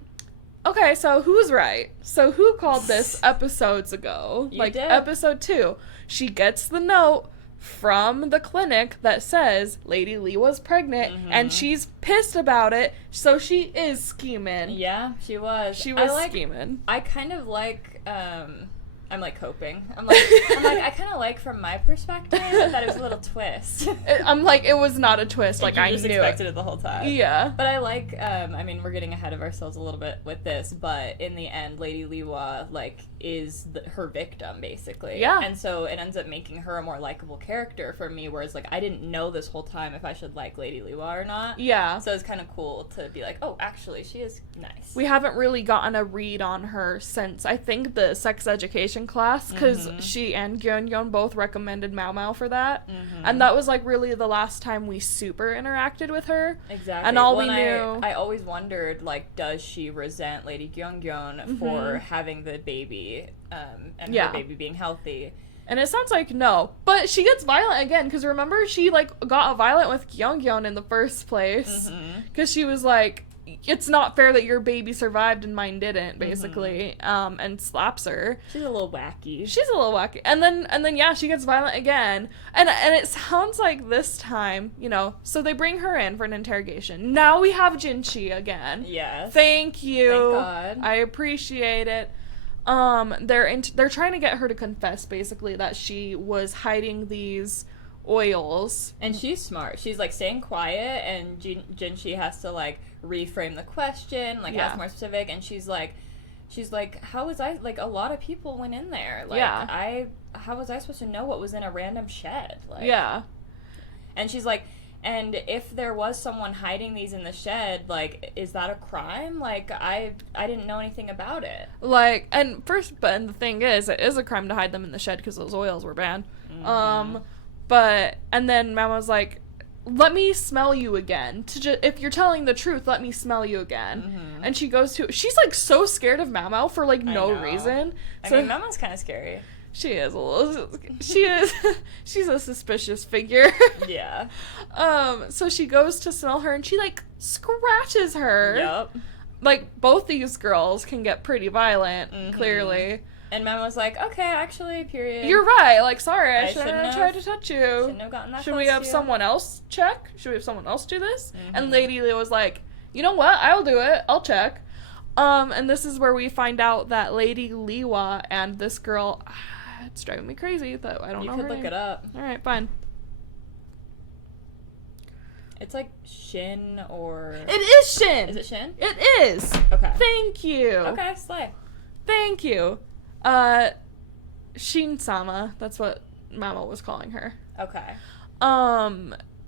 okay, so who's right? So who called this episodes ago? You like, did. Episode 2. She gets the note from the clinic that says Lady Lee was pregnant, and she's pissed about it, so she is scheming. Yeah, she was. She was scheming. I kind of like, I'm like coping. I kind of like from my perspective that it was a little twist. I'm like, it was not a twist. Like, I just knew expected it the whole time. Yeah. But I like, I mean, we're getting ahead of ourselves a little bit with this, but in the end, Lady Liwa, like, is her victim, basically. Yeah. And so it ends up making her a more likable character for me, whereas, like, I didn't know this whole time if I should like Lady Liwa or not. Yeah. So it's kind of cool to be like, oh, actually, she is nice. We haven't really gotten a read on her since, I think, the sex education class, because she and Gyeongyeon both recommended Mao Mao for that. And that was, like, really the last time we super interacted with her. Exactly. And all we knew... I always wondered, like, does she resent Lady Gyeongyeon for having the baby, and her baby being healthy? And it sounds like no. But she gets violent again, because remember, she, like, got violent with Gyeongyeon in the first place. Because she was like, it's not fair that your baby survived and mine didn't, basically, and slaps her. She's a little wacky. And then yeah, she gets violent again. And it sounds like this time, you know, so they bring her in for an interrogation. Now we have Jinchi again. Yes. Thank you. Thank God. I appreciate it. They're trying to get her to confess, basically, that she was hiding these oils. And she's smart. She's, like, staying quiet, and Jinchi has to, like, reframe the question, like, ask more specific, and she's like, how was I, like, a lot of people went in there. Like, how was I supposed to know what was in a random shed? Like, yeah. And she's like, and if there was someone hiding these in the shed, like, is that a crime? Like, I didn't know anything about it. Like, and the thing is, it is a crime to hide them in the shed because those oils were banned. And then Mama's like, let me smell you again. If you're telling the truth, let me smell you again. And she goes to, she's, like, so scared of Mao Mao for, like, no reason. I mean, Mama's kind of scary. She is a little, she's a suspicious figure. Yeah. So she goes to smell her, and she, like, scratches her. Yep. Like, both these girls can get pretty violent, clearly. And Mama was like, okay, actually, period. You're right. Like, sorry, I shouldn't shouldn't have tried to touch you. Shouldn't have gotten that Should close we have to you. someone else check? Should we have someone else do this? And Lady Lee was like, you know what? I'll do it. I'll check. And this is where we find out that Lady Liwa and this girl, it's driving me crazy that I don't know her name. You could look it up. All right, fine. It's like Shin or... It is Shin! Is it Shin? It is! Okay. Thank you! Okay, slay. Thank you. Shin-sama, that's what Mama was calling her. Okay.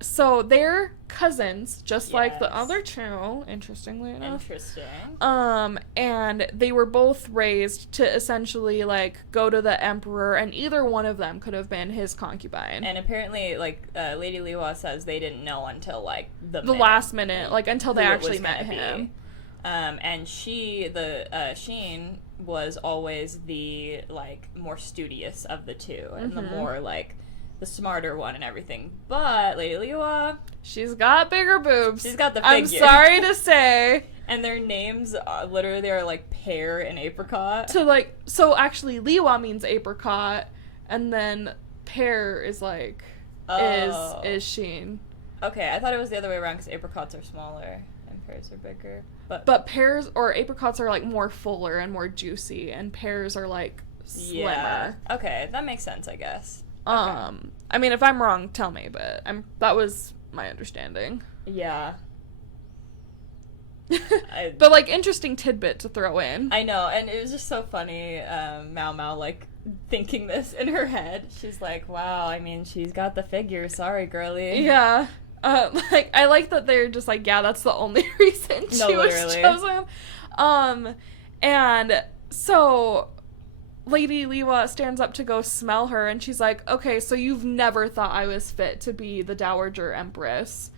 So they're cousins, just like the Yes. other two, interestingly enough. Interesting. And they were both raised to essentially, like, go to the emperor, and either one of them could have been his concubine. And apparently, like, Lady Liwa says they didn't know until, like, the last minute, like, until they who it actually was met gonna him. be. And Sheen was always the, like, more studious of the two, and the more, like, the smarter one and everything. But Lady Liwa, She's got bigger boobs. she's got the figure. I'm sorry to say. And their names literally are like pear and apricot. So actually Liwa means apricot, and then pear is like, is Sheen. Okay, I thought it was the other way around because apricots are smaller and pears are bigger. But pears or apricots are like more fuller and more juicy, and pears are like slimmer. Yeah. Okay, that makes sense, I guess. I mean, if I'm wrong, tell me, but that was my understanding. Yeah. But, like, interesting tidbit to throw in. I know, and it was just so funny, Mao Mao, like, thinking this in her head. She's like, wow, I mean, she's got the figure, sorry, girly. Yeah. Like, I like that they're just like, yeah, that's the only reason she was chosen. And so Lady Liwa stands up to go smell her, and she's like, okay, so you've never thought I was fit to be the Dowager Empress.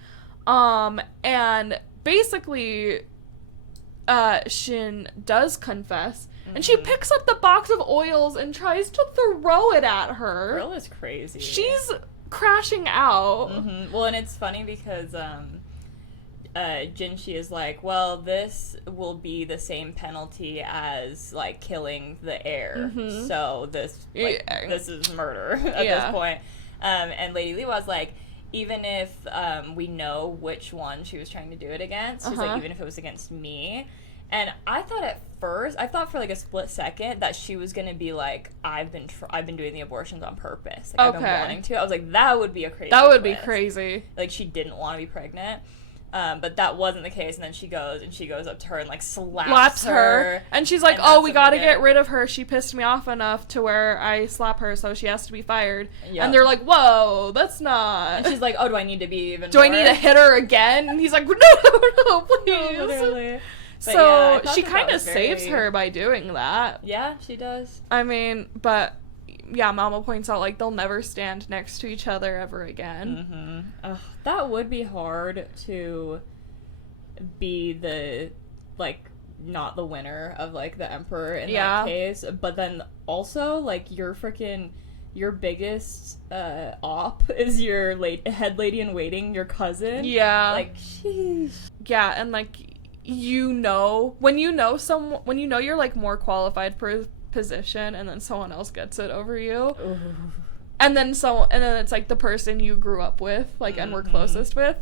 And basically, Shin does confess, and she picks up the box of oils and tries to throw it at her. Girl is crazy. She's crashing out. Well, and it's funny because, Jinshi is like, well, this will be the same penalty as, like, killing the heir. So this is murder at this point. And Lady Lee was like, even if we know which one she was trying to do it against, she's like, even if it was against me. And I thought at first, I thought for like a split second that she was gonna be like, I've been doing the abortions on purpose. Like, I've been wanting to. I was like, that would be a crazy. That would twist. be crazy. Like, she didn't want to be pregnant. But that wasn't the case, and then she goes up to her and like slaps her. And she's like, oh, we gotta get rid of her. She pissed me off enough to where I slap her, so she has to be fired. Yep. And they're like, whoa, that's not. And she's like, oh, do I need to be even Do more? I need to hit her again? And he's like, no, please. No, literally. But so she kind of saves her by doing that. Yeah, she does. I mean, but yeah, Mama points out, like, they'll never stand next to each other ever again. That would be hard to be the, like, not the winner of, like, the Emperor in that case. But then also, like, your biggest op is your head lady in waiting, your cousin. Yeah. Like, sheesh. Yeah, and, like, when you know you're, like, more qualified for position and then someone else gets it over you. Ooh. And then it's like the person you grew up with, like, and were closest with.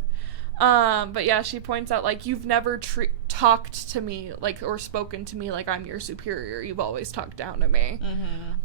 But yeah, she points out, like, you've never talked to me, like, or spoken to me like I'm your superior. You've always talked down to me.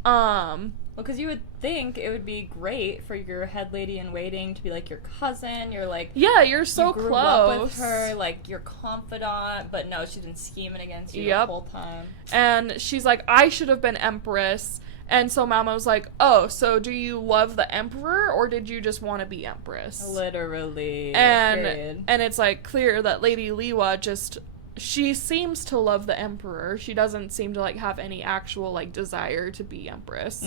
Well, because you would think it would be great for your head lady in waiting to be, like, your cousin. You're, like... Yeah, you're so you grew close. up with her, like, your confidant. But no, she's been scheming against you the whole time. And she's like, I should have been Empress. And so Mama's like, oh, so do you love the Emperor, or did you just want to be Empress? Literally. And it's, like, clear that Lady Liwa she seems to love the Emperor. She doesn't seem to, like, have any actual, like, desire to be Empress.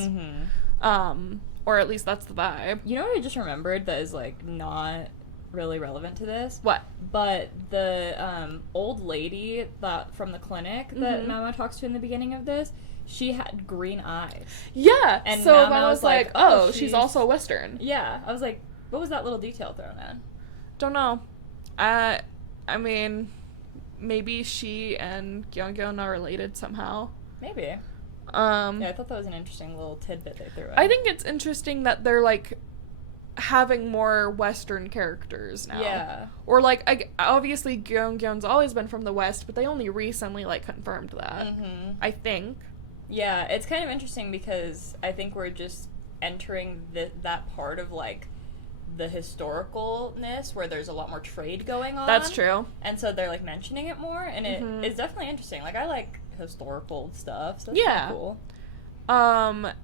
Or at least that's the vibe. You know what I just remembered that is, like, not really relevant to this? What? But the old lady that from the clinic that Mama talks to in the beginning of this, she had green eyes. Yeah. And so Mama was like, oh, she's also Western. Yeah. I was like, what was that little detail thrown in? Don't know. I mean, maybe she and Gyeongyeon are related somehow. Maybe. Yeah, I thought that was an interesting little tidbit they threw in. I think it's interesting that they're, like, having more Western characters now. Yeah. Or, like, obviously Gyeongyeon's always been from the West, but they only recently, like, confirmed that. I think. Yeah, it's kind of interesting because I think we're just entering that part of, like, the historicalness where there's a lot more trade going on. That's true. And so they're, like, mentioning it more, and it's definitely interesting. Like, I like historical stuff, so that's pretty cool. And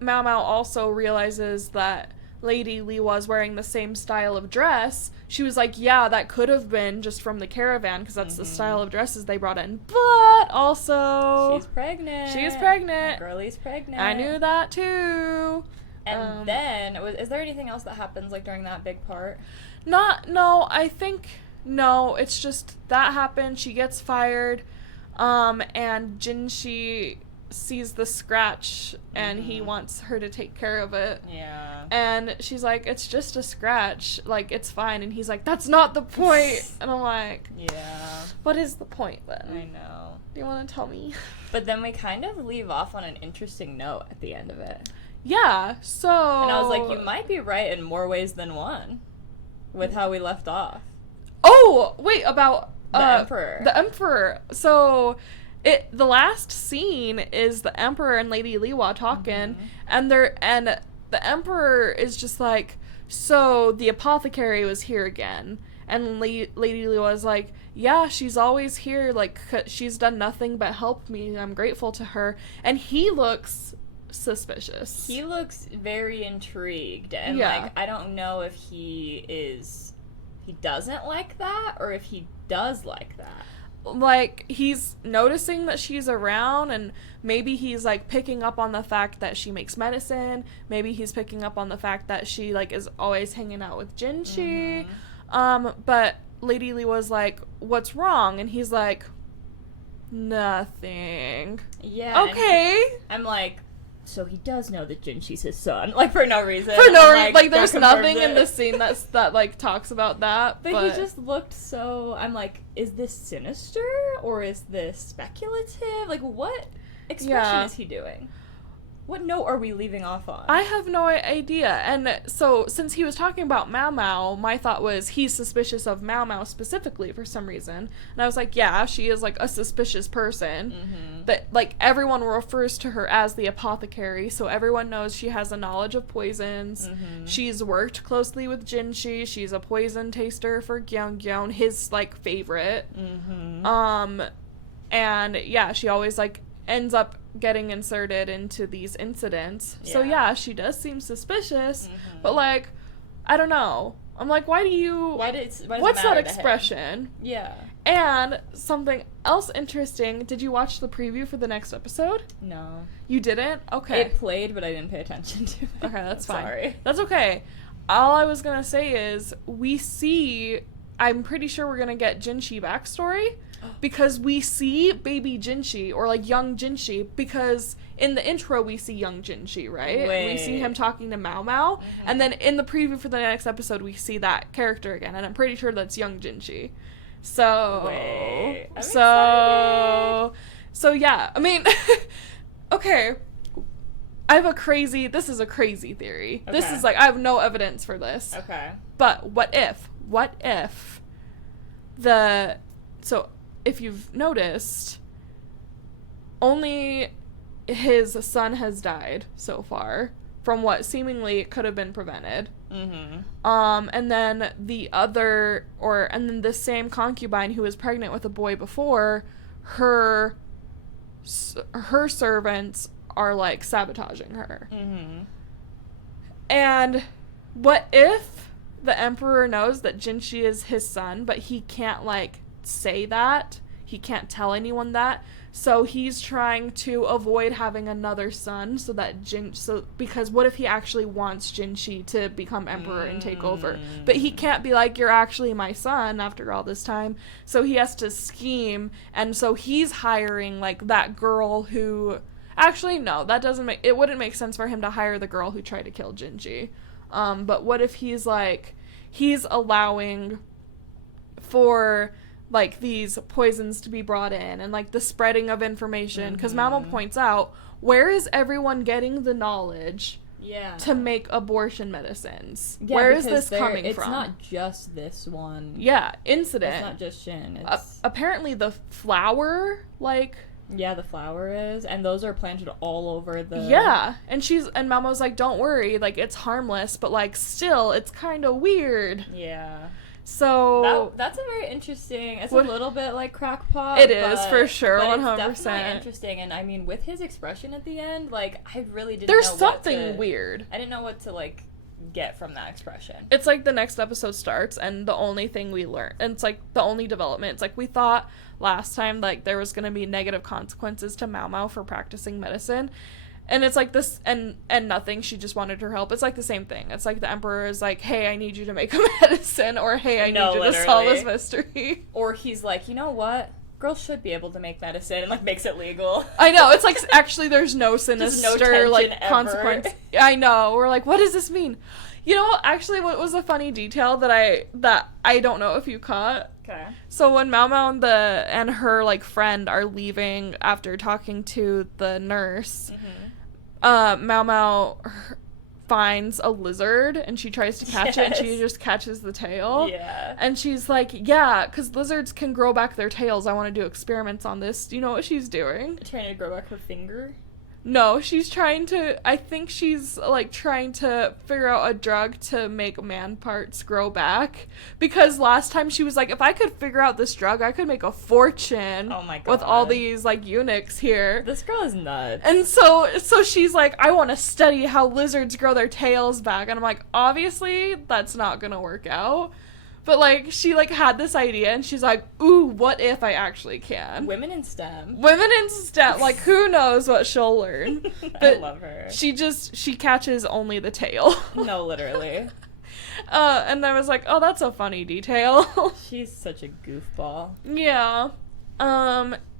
Mao Mao also realizes that Lady Liwa's wearing the same style of dress. She was like, yeah, that could have been just from the caravan, because that's the style of dresses they brought in. But also... She's pregnant. She's pregnant. Girlie's pregnant. I knew that, too. And then, is there anything else that happens, like, during that big part? No, it's just that happened. She gets fired. And Jinshi sees the scratch and he wants her to take care of it. Yeah. And she's like, it's just a scratch. Like, it's fine. And he's like, that's not the point. And I'm like, yeah. What is the point then? I know. Do you want to tell me? But then we kind of leave off on an interesting note at the end of it. Yeah, so... And I was like, you might be right in more ways than one with how we left off. Oh, wait, about... The Emperor. The Emperor. So... the last scene is the Emperor and Lady Liwa talking, and the Emperor is just like, so the apothecary was here again, and Lady Liwa is like, yeah, she's always here, like, she's done nothing but help me, I'm grateful to her, and he looks suspicious. He looks very intrigued, and like, I don't know if he doesn't like that, or if he does like that. Like, he's noticing that she's around, and maybe he's, like, picking up on the fact that she makes medicine. Maybe he's picking up on the fact that she, like, is always hanging out with Jinshi. But Lady Lee was like, what's wrong? And he's like, nothing. Yeah. Okay. I'm like, so he does know that Jinshi's his son, like, for no reason. For no reason. Like, there's nothing in the scene that, like, talks about that. But he just looked so... I'm like, is this sinister? Or is this speculative? Like, what expression is he doing? What note are we leaving off on? I have no idea. And so, since he was talking about Mao Mao, my thought was he's suspicious of Mao Mao specifically for some reason. And I was like, yeah, she is, like, a suspicious person. Mm-hmm. That, like, everyone refers to her as the apothecary, so everyone knows she has a knowledge of poisons. Mm-hmm. She's worked closely with Jinshi. She's a poison taster for Gyeongyeon, his, like, favorite. Mm-hmm. And, yeah, she always, like, ends up getting inserted into these incidents. Yeah. So yeah, she does seem suspicious, Mm-hmm. but like, I don't know. I'm like, why does it what's matter that to him? expression? Yeah. And something else interesting, did you watch the preview for the next episode? No. You didn't? Okay. It played, but I didn't pay attention to it. Okay, that's fine. Sorry. That's okay. All I was gonna say is, I'm pretty sure we're gonna get Jinshi backstory, because we see baby Jinshi, or like young Jinshi, because in the intro we see young Jinshi, right? Wait. We see him talking to Mao Mao, and then in the preview for the next episode we see that character again, and I'm pretty sure that's young Jinshi. So, Wait. I'm so, so yeah, I mean, okay. This is a crazy theory. This Okay. is like, I have no evidence for this. Okay. But what if if you've noticed, only his son has died so far from what seemingly could have been prevented. Mm-hmm. And then the same concubine who was pregnant with a boy before, her servants are like sabotaging her. Mm-hmm. And what if the emperor knows that Jinshi is his son, but he can't like say that? He can't tell anyone that. So he's trying to avoid having another son because what if he actually wants Jinshi to become emperor and take over? But he can't be like, you're actually my son after all this time. So he has to scheme, and so he's hiring like that girl who actually no, it wouldn't make sense for him to hire the girl who tried to kill Jinshi. But what if he's allowing for like these poisons to be brought in and like the spreading of information, because Mama points out, where is everyone getting the knowledge to make abortion medicines? Where is this coming from? It's not just this one. Yeah, incident. It's not just Shin. It's apparently the flower, like, yeah, the flower is, and those are planted all over the... Yeah, and Mama's like, don't worry, like, it's harmless, but, like, still, it's kind of weird. Yeah. So... That's a very interesting... It's a little bit like crackpot. It is, for sure, but 100%. It's definitely interesting, and I mean, with his expression at the end, like, I really didn't There's know something weird. I didn't know what to, like, get from that expression. It's like the next episode starts, and the only thing we learn, and it's like the only development, it's like we thought last time like there was going to be negative consequences to Mao Mao for practicing medicine, and it's like this, and nothing, she just wanted her help. It's like the same thing. It's like the emperor is like, hey, I need you to make a medicine, or hey, I need you to solve this mystery. Or he's like, you know what, girls should be able to make medicine, and like makes it legal. I know, it's like actually there's no sinister like consequence. I know, we're like, what does this mean? You know, actually, what was a funny detail that I don't know if you caught? Okay. So when Mao Mao and her like friend are leaving after talking to the nurse, Mao Mao finds a lizard and she tries to catch it, and she just catches the tail. Yeah. And she's like, yeah, because lizards can grow back their tails. I want to do experiments on this. Do you know what she's doing? Trying to grow back her finger? No, she's trying to, I think she's, like, trying to figure out a drug to make man parts grow back. Because last time she was like, if I could figure out this drug, I could make a fortune oh my God. with all these, like, eunuchs here. This girl is nuts. And so she's like, I want to study how lizards grow their tails back. And I'm like, obviously, that's not gonna work out. But, like, she, like, had this idea, and she's like, ooh, what if I actually can? Women in STEM. Like, who knows what she'll learn. But I love her. She catches only the tail. No, literally. And I was like, oh, that's a funny detail. She's such a goofball. Yeah.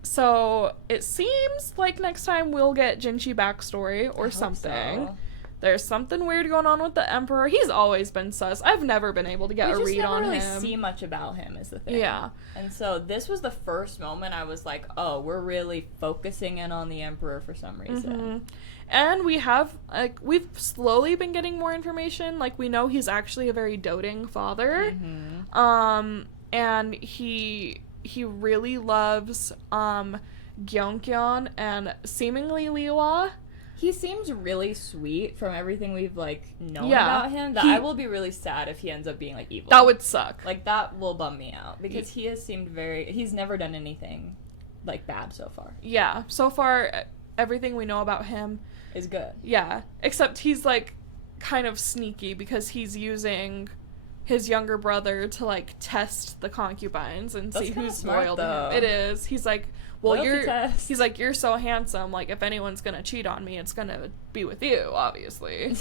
So, it seems like next time we'll get Jinshi backstory or something. There's something weird going on with the Emperor. He's always been sus. I've never been able to get a read on him. We just never really see much about him is the thing. Yeah. And so this was the first moment I was like, oh, we're really focusing in on the Emperor for some reason. Mm-hmm. And we've slowly been getting more information. Like, we know he's actually a very doting father. Mm-hmm. And he really loves, Gyeongkyeon and seemingly Liwa. He seems really sweet from everything we've, like, known Yeah. about him. That I will be really sad if he ends up being, like, evil. That would suck. Like, that will bum me out. Because he has seemed he's never done anything, like, bad so far. Yeah. So far, everything we know about him Is good. Yeah. Except he's, like, kind of sneaky because he's using his younger brother to, like, test the concubines and That's see kinda who's smart, loyal to though. him. It is. He's like, well, Loyalty test. he's like, you're so handsome. Like, if anyone's gonna cheat on me, it's gonna be with you, obviously.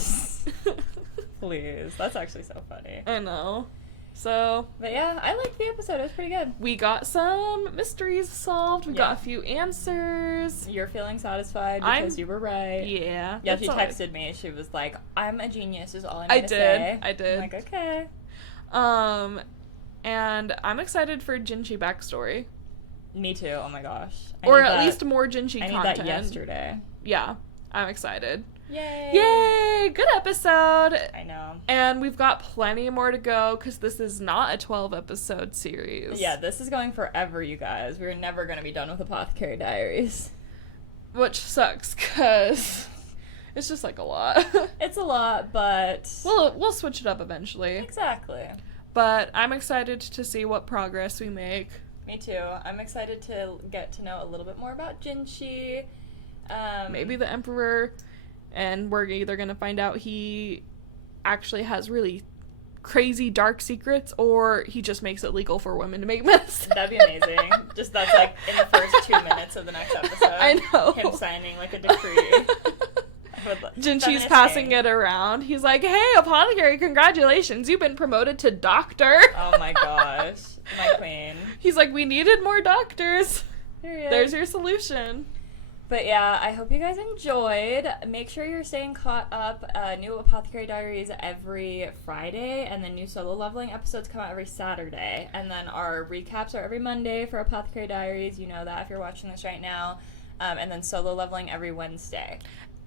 Please. That's actually so funny. I know. So, But yeah, I liked the episode. It was pretty good. we got some mysteries solved. We got Yeah. a few answers. You're feeling satisfied I'm- because you were right. Yeah. Yeah, that's she all texted me. She was like, I'm a genius is all I I need to say. did. I did. I'm like, okay. And I'm excited for Jinchi backstory. Me too. Oh my gosh. Or at least more Jinchi I need content. that yesterday. Yeah, I'm excited. Yay. Yay! Good episode! I know. And we've got plenty more to go because this is not a 12-episode series. Yeah, this is going forever, you guys. We're never going to be done with Apothecary Diaries. Which sucks because it's just like a lot. It's a lot, but... We'll switch it up eventually. Exactly. But I'm excited to see what progress we make. Me too. I'm excited to get to know a little bit more about Jinchi. Maybe the Emperor, and we're either going to find out he actually has really crazy dark secrets, or he just makes it legal for women to make medicine. That'd be amazing. Just that's like in the first 2 minutes of the next episode. I know. Him signing like a decree. Jinchi's passing it around. He's like, hey, Apothecary, congratulations. You've been promoted to doctor. Oh my gosh. My queen. He's like, we needed more doctors. Period. There's your solution. But yeah, I hope you guys enjoyed. Make sure you're staying caught up. New Apothecary Diaries every Friday, and then new solo leveling episodes come out every Saturday. And then our recaps are every Monday for Apothecary Diaries. You know that if you're watching this right now. And then solo leveling every Wednesday.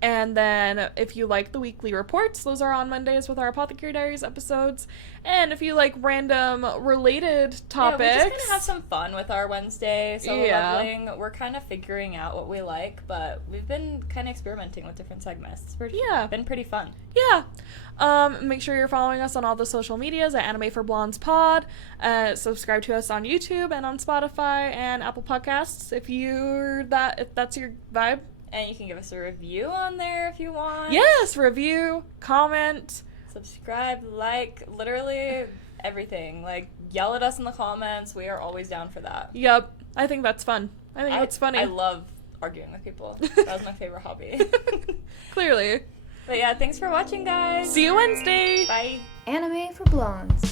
And then if you like the weekly reports, those are on Mondays with our Apothecary Diaries episodes. And if you like random related topics. Yeah, we're just gonna have some fun with our Wednesday solo Yeah. leveling. We're kind of figuring out what we like, but we've been kind of experimenting with different segments. It's been pretty fun. Yeah. Make sure you're following us on all the social medias at Anime for Blondes Pod. Subscribe to us on YouTube and on Spotify and Apple Podcasts if that's your vibe. And you can give us a review on there if you want. Yes, review, comment. Subscribe, like, literally everything. Like, yell at us in the comments. We are always down for that. Yep. I think that's fun. I think it's funny. I love arguing with people. That was my favorite hobby. Clearly. But yeah, thanks for watching, guys. See you Wednesday. Bye. Anime for Blondes.